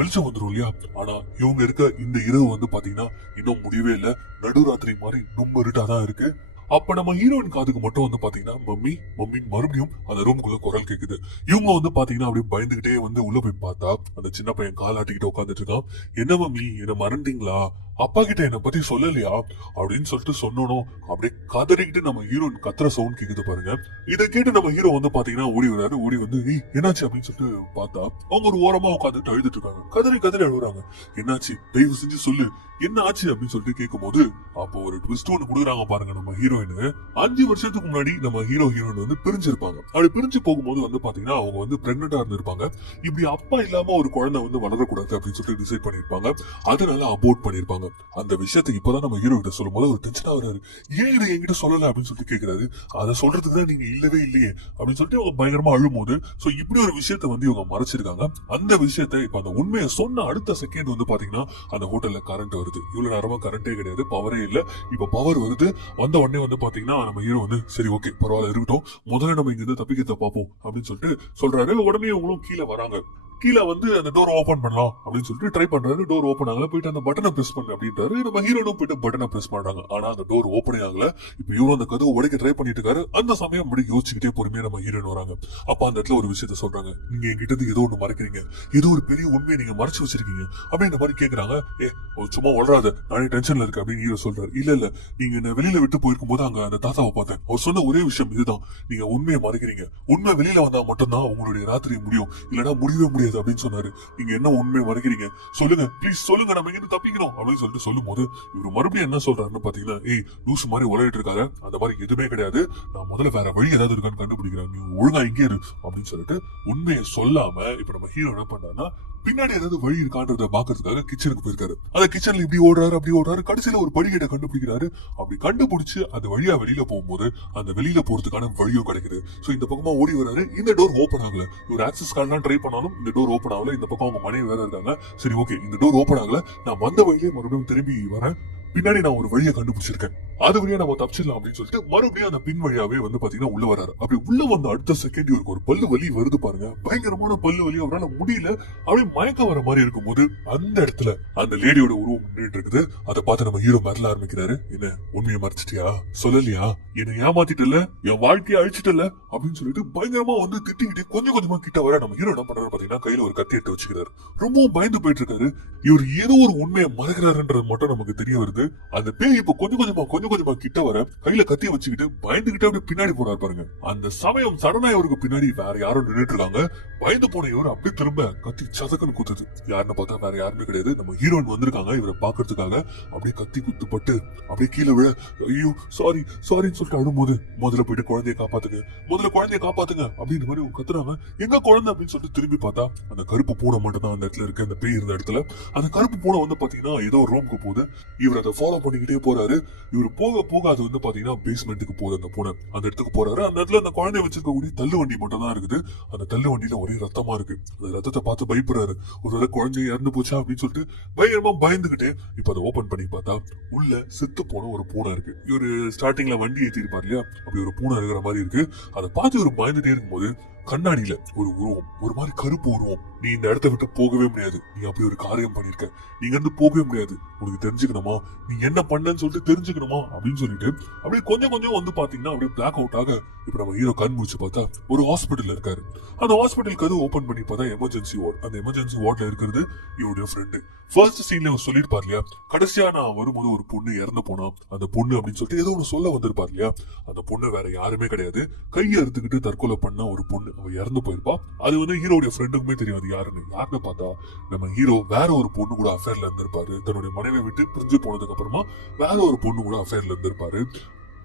வெளிச்சம் வந்துரும் இல்லையா? ஆனா இவங்க இருக்க இந்த இரவு வந்து பாத்தீங்கன்னா இன்னும் முடியவே இல்லை. நடுராத்திரி மாதிரி ரொம்ப தான் இருக்கு. அப்ப நம்ம ஹீரோயின் காதுக்கு மட்டும் வந்து பாத்தீங்கன்னா மம்மி மம்மி மறுபடியும் அந்த ரூம்குள்ள குரல் கேக்குது. இவங்க வந்து பாத்தீங்கன்னா அப்படியே பயந்துகிட்டே வந்து உள்ள போய் பார்த்தா அந்த சின்ன பையன் கால் ஆட்டிக்கிட்டு உட்காந்துட்டு இருக்கான். என்ன மம்மி என்ன மறந்தீங்களா? அப்பா கிட்ட என்ன பத்தி சொல்லலையா அப்படின்னு சொல்லிட்டு சொன்னோம் அப்படியே கதறிக்கிட்டு நம்ம ஹீரோயின் கத்துற சவுண்ட் கேக்குது பாருங்க. இதை கேட்டு நம்ம ஹீரோ வந்து பாத்தீங்கன்னா ஓடி வராரு. ஓடி வந்து "ஏய், என்னாச்சு? அப்படின்னு சொல்லிட்டு பார்த்தா அவங்க ஒரு ஓரமா உட்காந்துட்டு அழுதுட்டு இருக்காங்க. கதறி கதறி அழுகுறாங்க என்னாச்சு? தயவு செஞ்சு சொல்லு. என்ன ஆச்சு? அப்படின்னு சொல்லிட்டு கேட்கும் போது அப்போ ஒரு ட்விஸ்ட் ஒன்று கொடுக்குறாங்க பாருங்க நம்ம ஹீரோயின் அஞ்சு வருஷத்துக்கு முன்னாடி நம்ம ஹீரோ ஹீரோயின் வந்து பிரிஞ்சிருப்பாங்க. அப்படி பிரிஞ்சு போகும்போது வந்து பாத்தீங்கன்னா அவங்க வந்து பிரெக்னண்டா இருந்திருப்பாங்க. இப்படி அப்பா இல்லாம ஒரு குழந்தை வந்து வளரக்கூடாது அப்படின்னு சொல்லிட்டு டிசைட் பண்ணிருப்பாங்க. அதனால அபோர்ட் பண்ணிருப்பாங்க. அந்த விஷயத்தை இப்பதான் நம்ம ஹீரோ கிட்ட சொல்லும் போது ஒரு டென்ஷன் வராரு ஏன் இதை என்கிட்ட சொல்லல அப்படின்னு சொல்லிட்டு கேக்குறாரு. அதை சொல்றதுக்கு தான் நீங்க இல்லவே இல்லையே அப்படின்னு சொல்லிட்டு அவங்க பயங்கரமா அழும்போது ஸோ இப்படி ஒரு விஷயத்த வந்து இவங்க மறைச்சிருக்காங்க. அந்த விஷயத்த இப்ப அந்த உண்மையை சொன்ன அடுத்த செகண்ட் வந்து பாத்தீங்கன்னா அந்த ஹோட்டல்ல கரண்ட் வருது. இவ்வளவு நேரமா கரண்டே கிடையாது பவரே இல்ல. இப்ப பவர் வருது. வந்த உடனே வந்து பாத்தீங்கன்னா நம்ம ஹீரோ வந்து சரி ஓகே பரவாயில்ல இருக்கட்டும். முதல்ல நம்ம இங்க இருந்து தப்பிக்கிறத பார்ப்போம் அப்படின்னு சொல்லிட்டு சொல்றாரு. உடனே அவங்களும் கீழே வராங்க. கீழே வந்து அந்த டோர் ஓபன் பண்ணலாம் அப்படின்னு சொல்லிட்டு ட்ரை பண்றாரு டோர் ஓபன் ஆகல. போயிட்டு அந்த பட்டனை பிரஸ் பண்ணு அப்படின்றாரு. நம்ம ஹீரோனும் போயிட்டு பட்டனை பிரஸ் பண்றாங்க. ஆனா அந்த டோர் ஓபனே ஆகல. இப்ப இவரும் அந்த கதவு உடைக்க ட்ரை பண்ணிட்டு இருக்காரு. அந்த சமயம் அப்படி யோசிச்சுக்கிட்டே பொறுமையா நம்ம ஹீரோன் வராங்க. அப்ப அந்த இடத்துல ஒரு விஷயத்த சொல்றாங்க. நீங்க என்கிட்ட இருந்து ஏதோ ஒண்ணு மறைக்கிறீங்க. ஏதோ ஒரு பெரிய உண்மையை நீங்க மறைச்சு வச்சிருக்கீங்க. அப்படின்ற மாதிரி கேக்குறாங்க. ஏ சும்மா வளராத நானே டென்ஷன்ல இருக்கு அப்படின்னு ஹீரோ சொல்றாரு. இல்ல இல்ல. நீங்க என்ன வெளியில விட்டு போயிருக்கும் போது அங்க அந்த தாத்தாவை பார்த்தேன். அவர் சொன்ன ஒரே விஷயம் இதுதான். நீங்க உண்மையை மறைக்கிறீங்க. உண்மை வெளியில வந்தா மட்டும்தான் உங்களுடைய ராத்திரி முடியும். இல்லைன்னா முடியவே முடியாது. அப்படின்னு சொன்னாரு. நீங்க என்ன உண்மை மறைக்கிறீங்க? சொல்லுங்க. ப்ளீஸ் சொல்லுங்க. நம்ம இங்க தப்பிக்கணும் அப்படின்னு சொல்லிட்டு சொல்லும் போது இவர் மறுபடியும் என்ன சொல்றாருன்னு பாத்தீங்கன்னா ஏய் லூஸ் மாதிரி உலகிட்டு இருக்காரு அந்த மாதிரி எதுவுமே கிடையாது. நான் முதல்ல வேற வழி ஏதாவது இருக்கான்னு கண்டுபிடிக்கிறேன். நீ ஒழுங்கா இங்கே இரு. அப்படின்னு சொல்லிட்டு உண்மையை சொல்லாம இப்ப நம்ம ஹீரோ என்ன பண்றாருன்னா பின்னாடி ஏதாவது வழி இருக்கான்றத பாக்குறதுக்காக கிச்சனுக்கு போயிருக்காரு. அந்த கிச்சன்ல இப்படி ஓடுறாரு அப்படி ஓடுறாரு கடைசியில ஒரு படிக்கட்டை கண்டுபிடிக்கிறாரு. அப்படி கண்டுபிடிச்சு அது வழியா வெளியில போகும்போது அந்த வெளியில போறதுக்கான வழியும் கிடைக்குது. சோ இந்த பக்கமா ஓடி வராரு இந்த டோர் ஓபன் ஆகல. ஒரு ஆக்சஸ் கார்டெல்லாம் ட்ரை பண்ணாலும் இந்த டோர் ஓபன் ஆகல. இந்த பக்கம் அவங்க மனைவி வேற இருக்காங்க. சரி ஓகே இந்த டோர் ஓபன் ஆகல. நான் வந்த வழியிலே மறுபடியும் திரும்பி வரேன். பின்னாடி நான் ஒரு வழியை கண்டுபிடிச்சிருக்கேன். அது வழியா நம்ம தப்பிச்சிடலாம் அப்படின்னு சொல்லிட்டு மறுபடியும் அந்த பின் வழியாவே வந்து பாத்தீங்கன்னா உள்ள வராரு. அப்படி உள்ள வந்த அடுத்த செகண்ட் இவருக்கு ஒரு பல்லு வலி வருது பாருங்க. பயங்கரமான பல்லு வலி அவரால் முடியல. அப்படியே மயக்கம் வர மாதிரி இருக்கும் போது அந்த இடத்துல அந்த லேடியோட உருவம் நின்றுட்டு இருக்குது. அதை பார்த்து நம்ம ஹீரோ மறல ஆரம்பிக்கிறாரு. என்ன உண்மையை மறைச்சிட்டியா? சொல்லலையா? என்னை ஏமாத்திட்டல? என் வாழ்க்கையை அழிச்சிட்டல? அப்படின்னு சொல்லிட்டு பயங்கரமா வந்து திட்டிக்கிட்டு கொஞ்சம் கொஞ்சமா கிட்ட வர நம்ம ஹீரோ என்ன பண்றாரு பாத்தீங்கன்னா கையில ஒரு கத்தி எடுத்து வச்சுக்கிறாரு. ரொம்பவும் பயந்து போயிட்டு இருக்காரு. இவர் ஏதோ ஒரு உண்மையை மறைக்கிறாருன்றது மட்டும் நமக்கு தெரிய வருது. அந்த பேய் இப்ப கொஞ்சம் கொஞ்சமா கொஞ்சம் கொஞ்சமா கிட்ட வர கையில கத்தி வச்சுக்கிட்டு பயந்துகிட்டு அப்படியே பின்னாடி போறாரு பாருங்க. அந்த சமயம் சடனா இவருக்கு பின்னாடி வேற யாரும் நின்னுட்டு இருக்காங்க. பயந்து போன இவர் அப்படியே திரும்ப கத்தி சதக்கன்னு குத்துது. யாருன்னு பார்த்தா வேற யாருமே கிடையாது. நம்ம ஹீரோயின் வந்திருக்காங்க இவரை பாக்குறதுக்காக அப்படியே கத்தி குத்துப்பட்டு அப்படியே கீழே விழ ஐயோ சாரி சாரின்னு சொல்லிட்டு அழும்போது முதல்ல போயிட்டு குழந்தைய காப்பாத்துங்க. முதல்ல குழந்தைய காப்பாத்துங்க. அப்படின்னு மாதிரி உங்க கத்துறாங்க. எங்க குழந்தை? அப்படின்னு சொல்லிட்டு திரும்பி பார்த்தா அந்த கருப்பு பூனை மட்டும் தான் அந்த இடத்துல இருக்கு. அந்த பேய் இருந்த இடத்துல. அந்த கருப்பு பூனை வந்து பாத்தீங்கன்னா ஏதோ ஒரு ரூமுக்கு போகுது. இவர் அதை ஃபாலோ பண்ணிக்கிட்டே போறாரு. இவர் போக போக அது வந்து பாத்தீங்கன்னா பேஸ்மெண்ட்டுக்கு போகுது. அந்த பூனை அந்த இடத்துக்கு போறாரு. அந்த இடத்துல அந்த குழந்தைய வச்சிருக்கக்கூடிய தள்ளு வண்டி மட்டும் தான் இருக்குது. அந்த தள்ளு வண்டியில ஒரே ரத்தமா இருக்கு. அந்த ரத்தத்தை பார்த்து பயப்படுறாரு. ஒருவேளை குழந்தை இறந்து போச்சா அப்படின்னு சொல்லிட்டு பயங்கரமா பயந்துகிட்டே இப்ப அதை ஓபன் பண்ணி பார்த்தா உள்ள செத்து போன ஒரு பூனை இருக்கு. இவரு ஸ்டார்டிங்ல வண்டி ஏற்றிருப்பார் இல்லையா? அப்படி ஒரு பூனை இருக்கிற மாதிரி இருக்கு. அதை பார்த்து இவர் பயந்துட்டே இருக்கும்போது கண்ணாடியில ஒரு உருவம் ஒரு மாதிரி கருப்பு உருவம். நீ இந்த இடத்த விட்டு போகவே முடியாது. நீ அப்படி ஒரு காரியம் பண்ணிருக்க நீங்க இருந்து போகவே முடியாது. உனக்கு தெரிஞ்சுக்கணுமா? நீ என்ன பண்ணன்னு சொல்லிட்டு தெரிஞ்சுக்கணுமா? அப்படின்னு சொல்லிட்டு அப்படியே கொஞ்சம் கொஞ்சம் வந்து பாத்தீங்கன்னா அப்படியே பிளாக் அவுட் ஆக இப்ப நம்ம ஹீரோ கண் முடிச்சு பார்த்தா ஒரு ஹாஸ்பிட்டல் இருக்காரு. அந்த ஹாஸ்பிட்டல் கது ஓபன் பண்ணி பார்த்தா எமர்ஜென்சி வார்டு அந்த எமர்ஜென்சி வார்டுல இருக்கிறது இவருடைய ஃப்ரெண்டு ஃபர்ஸ்ட் சீன்ல அவர் சொல்லியிருப்பார் இல்லையா? கடைசியா நான் வரும்போது ஒரு பொண்ணு இறந்து போனா அந்த பொண்ணு அப்படின்னு சொல்லிட்டு ஏதோ ஒன்று சொல்ல வந்திருப்பார் இல்லையா? அந்த பொண்ணு வேற யாருமே கிடையாது. கையை அறுத்துக்கிட்டு தற்கொலை பண்ண ஒரு பொண்ணு. அவ இறந்து போயிருப்பா? அது வந்து ஹீரோடைய ஃப்ரெண்டுக்குமே தெரியாது யாருன்னு. யாருன்னு பார்த்தா நம்ம ஹீரோ வேற ஒரு பொண்ணு கூட அஃபேர்ல இருந்திருப்பாரு. தன்னுடைய மனைவி விட்டு பிரிஞ்சு போனதுக்கு அப்புறமா வேற ஒரு பொண்ணு கூட அஃபேர்ல இருந்திருப்பாரு.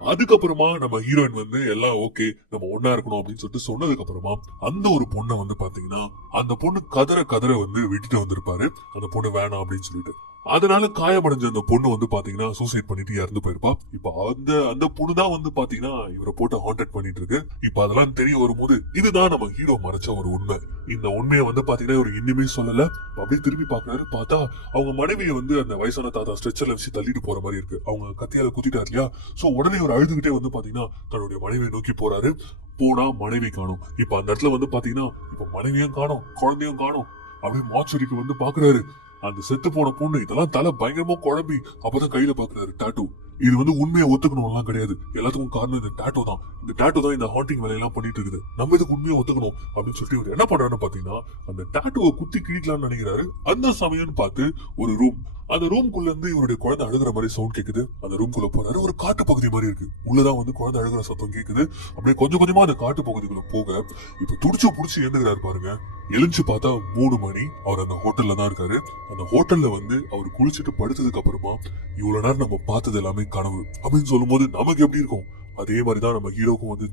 அதுக்கப்புறமா நம்ம ஹீரோயின் வந்து எல்லாம் ஓகே நம்ம ஒன்னா இருக்கணும் அப்படின்னு சொல்லிட்டு சொன்னதுக்கு அப்புறமா அந்த ஒரு பொண்ணை வந்து பாத்தீங்கன்னா அந்த பொண்ணு கதற கதற வந்து விட்டுட்டு வந்திருப்பாரு. அந்த பொண்ணு வேணாம் அப்படின்னு சொல்லிட்டு. அதனால காயமடைஞ்ச அந்த பொண்ணு வந்து பாத்தீங்கன்னா சூசைட் பண்ணிட்டு இறந்து போயிருப்பா. இப்ப அந்த அந்த பொண்ணு தான் வந்து பாத்தீங்கன்னா இவரை போட்டு ஹாண்டட் பண்ணிட்டு இருக்கு இப்ப அதெல்லாம் தெரிய வரும்போது இதுதான் நம்ம ஹீரோ மறைச்ச ஒரு உண்மை. இந்த உண்மையை வந்து பாத்தீங்கன்னா இவர் இன்னுமே சொல்லல. அப்படியே திரும்பி பாக்குறாரு. பார்த்தா அவங்க மனைவியை வந்து அந்த வயசான தாத்தா ஸ்ட்ரெச்சர்ல வச்சு தள்ளிட்டு போற மாதிரி இருக்கு. அவங்க கத்தியால குத்திட்டாரு இல்லையா? சோ உடனே இவர் அழுதுகிட்டே வந்து பாத்தீங்கன்னா தன்னுடைய மனைவியை நோக்கி போறாரு. போனா மனைவி காணும். இப்ப அந்த இடத்துல வந்து பாத்தீங்கன்னா இப்ப மனைவியும் காணும் குழந்தையும் காணும். அப்படியே மாச்சுரிக்கு வந்து பாக்குறாரு. அந்த செத்து போன பொண்ணு இதெல்லாம் தலை பயங்கரமா குழம்பி அப்பதான் கையில பாக்குறாரு டாட்டூ இது வந்து உண்மையை ஒத்துக்கணும்லாம் கிடையாது. எல்லாத்துக்கும் காரணம் இந்த டேட்டோ தான். இந்த டேட்டோ தான் இந்த ஹாண்டிங் வேலையெல்லாம் பண்ணிட்டு இருக்குது. நம்ம இதுக்கு உண்மையை ஒத்துக்கணும்? அப்படின்னு சொல்லிட்டு இவர் என்ன பண்றாருன்னு பாத்தீங்கன்னா அந்த டேட்டோவை குத்தி கிழிக்கலாம்னு நினைக்கிறாரு. அந்த சமயம்னு பார்த்து ஒரு ரூம் அந்த ரூம்குள்ள இருந்து இவருடைய குழந்தை அழுகிற மாதிரி சவுண்ட் கேக்குது. அந்த ரூம்குள்ள போறாரு. ஒரு காட்டு பகுதி மாதிரி இருக்கு. உள்ளதான் வந்து குழந்தை அழுகிற சத்தம் கேக்குது. அப்படியே கொஞ்சம் கொஞ்சமா அந்த காட்டு பகுதிக்குள்ள போக இப்ப துடிச்சு புடிச்சு எழுந்துக்கிறாரு பாருங்க. எழுந்து பார்த்தா மூணு மணி. அவர் அந்த ஹோட்டல்ல தான் இருக்காரு. அந்த ஹோட்டல்ல வந்து அவர் குளிச்சுட்டு படுத்ததுக்கு அப்புறமா இவ்வளவு நேரம் நம்ம பார்த்தது எல்லாமே கனவு அப்படின்னு சொல்லும்போது நமக்கு எப்படி இருக்கும்? அதே மாதிரிதான் நம்ம ஹீரோக்கும் வந்து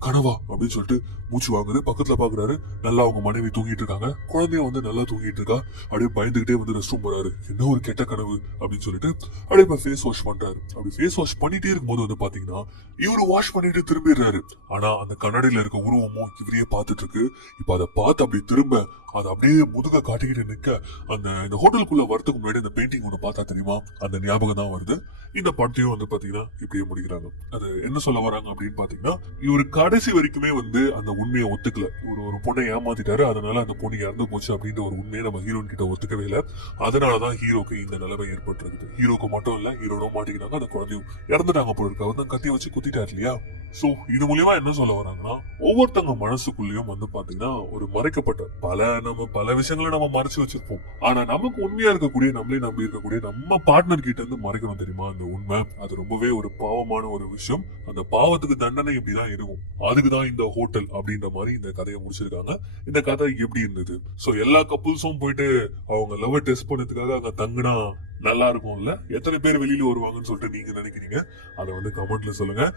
கனவா அப்படின்னு சொல்லிட்டு மூச்சு வாங்குது. பக்கத்துல பாக்குறாரு நல்லா அவங்க மனைவி தூங்கிட்டு இருக்காங்க. குழந்தைய வந்து நல்லா தூங்கிட்டு இருக்கா. அப்படியே பயந்துகிட்டே வந்து ரெஸ்ட் ரூம் போறாரு. என்ன ஒரு கெட்ட கனவு? அப்படின்னு சொல்லிட்டு அப்படியே இப்ப ஃபேஸ் வாஷ் பண்றாரு. அப்படி ஃபேஸ் வாஷ் பண்ணிட்டே இருக்கும்போது வந்து பாத்தீங்கன்னா இவரு வாஷ் பண்ணிட்டு திரும்பிடுறாரு. ஆனா அந்த கண்ணாடியில இருக்க உருவமும் இவரையே பார்த்துட்டு இருக்கு. இப்ப அதை பார்த்து அப்படி திரும்ப அதை அப்படியே முதுக காட்டிக்கிட்டு நிக்க அந்த இந்த ஹோட்டலுக்குள்ள வரதுக்கு முன்னாடி அந்த பெயிண்டிங் ஒன்று பார்த்தா தெரியுமா? அந்த ஞாபகம் தான் வருது. இந்த படத்தையும் வந்து பாத்தீங்கன்னா இப்படியே முடிக்கிறாங்க. அது என்ன சொல்ல வராங்க அப்படின்னு பாத்தீங்கன்னா இவர் கடைசி வரைக்குமே வந்து அந்த உண்மையை ஒத்துக்கல. இவர் ஒரு பொண்ணை ஏமாத்திட்டாரு அதனால அந்த பொண்ணு இறந்து போச்சு அப்படின்ற ஒரு உண்மையை நம்ம ஹீரோயின் கிட்ட ஒத்துக்கவே இல்லை. அதனாலதான் ஹீரோக்கு இந்த நிலைமை ஏற்பட்டிருக்குது. ஹீரோக்கு மட்டும் இல்ல ஹீரோனும் மாட்டிக்கினாங்க அந்த குழந்தையும் இறந்துட்டாங்க போல இருக்கு. அவர் தான் கத்தி வச்சு குத்திட்டாரு இல்லையா? சோ இது மூலியமா என்ன சொல்ல வராங்கன்னா ஒவ்வொருத்தவங்க மனசுக்குள்ளேயும் வந்து பாத்தீங்கன்னா ஒரு மறைக்கப்பட்ட பல நம்ம பல விஷயங்களை நம்ம மறைச்சு வச்சிருப்போம். ஆனா நமக்கு உண்மையா இருக்கக்கூடிய நம்மளே நம்பி இருக்கக்கூடிய நம்ம பார்ட்னர் கிட்ட இருந்து மறைக்கணும் தெரியுமா? அந்த உண்மை. அது ரொம்பவே ஒரு பாவமான ஒரு விஷயம். அந்த பாவத்துக்கு தண்டனை இப்படிதான் இருக்கும். அதுக்குதான் இந்த ஹோட்டல் அப்படின்ற மாதிரி இந்த கதையை முடிச்சிருக்காங்க. இந்த கதை எப்படி இருந்தது? சோ எல்லா கப்புள்ஸும் போயிட்டு அவங்க லவ் டெஸ்ட் பண்ணதுக்காக அங்க தங்குனா நல்லா இருக்கும்ல? எத்தனை பேர் வெளியில வருவாங்கன்னு சொல்லிட்டு நீங்க நினைக்கிறீங்க? அதை வந்து கமெண்ட்ல சொல்லுங்க.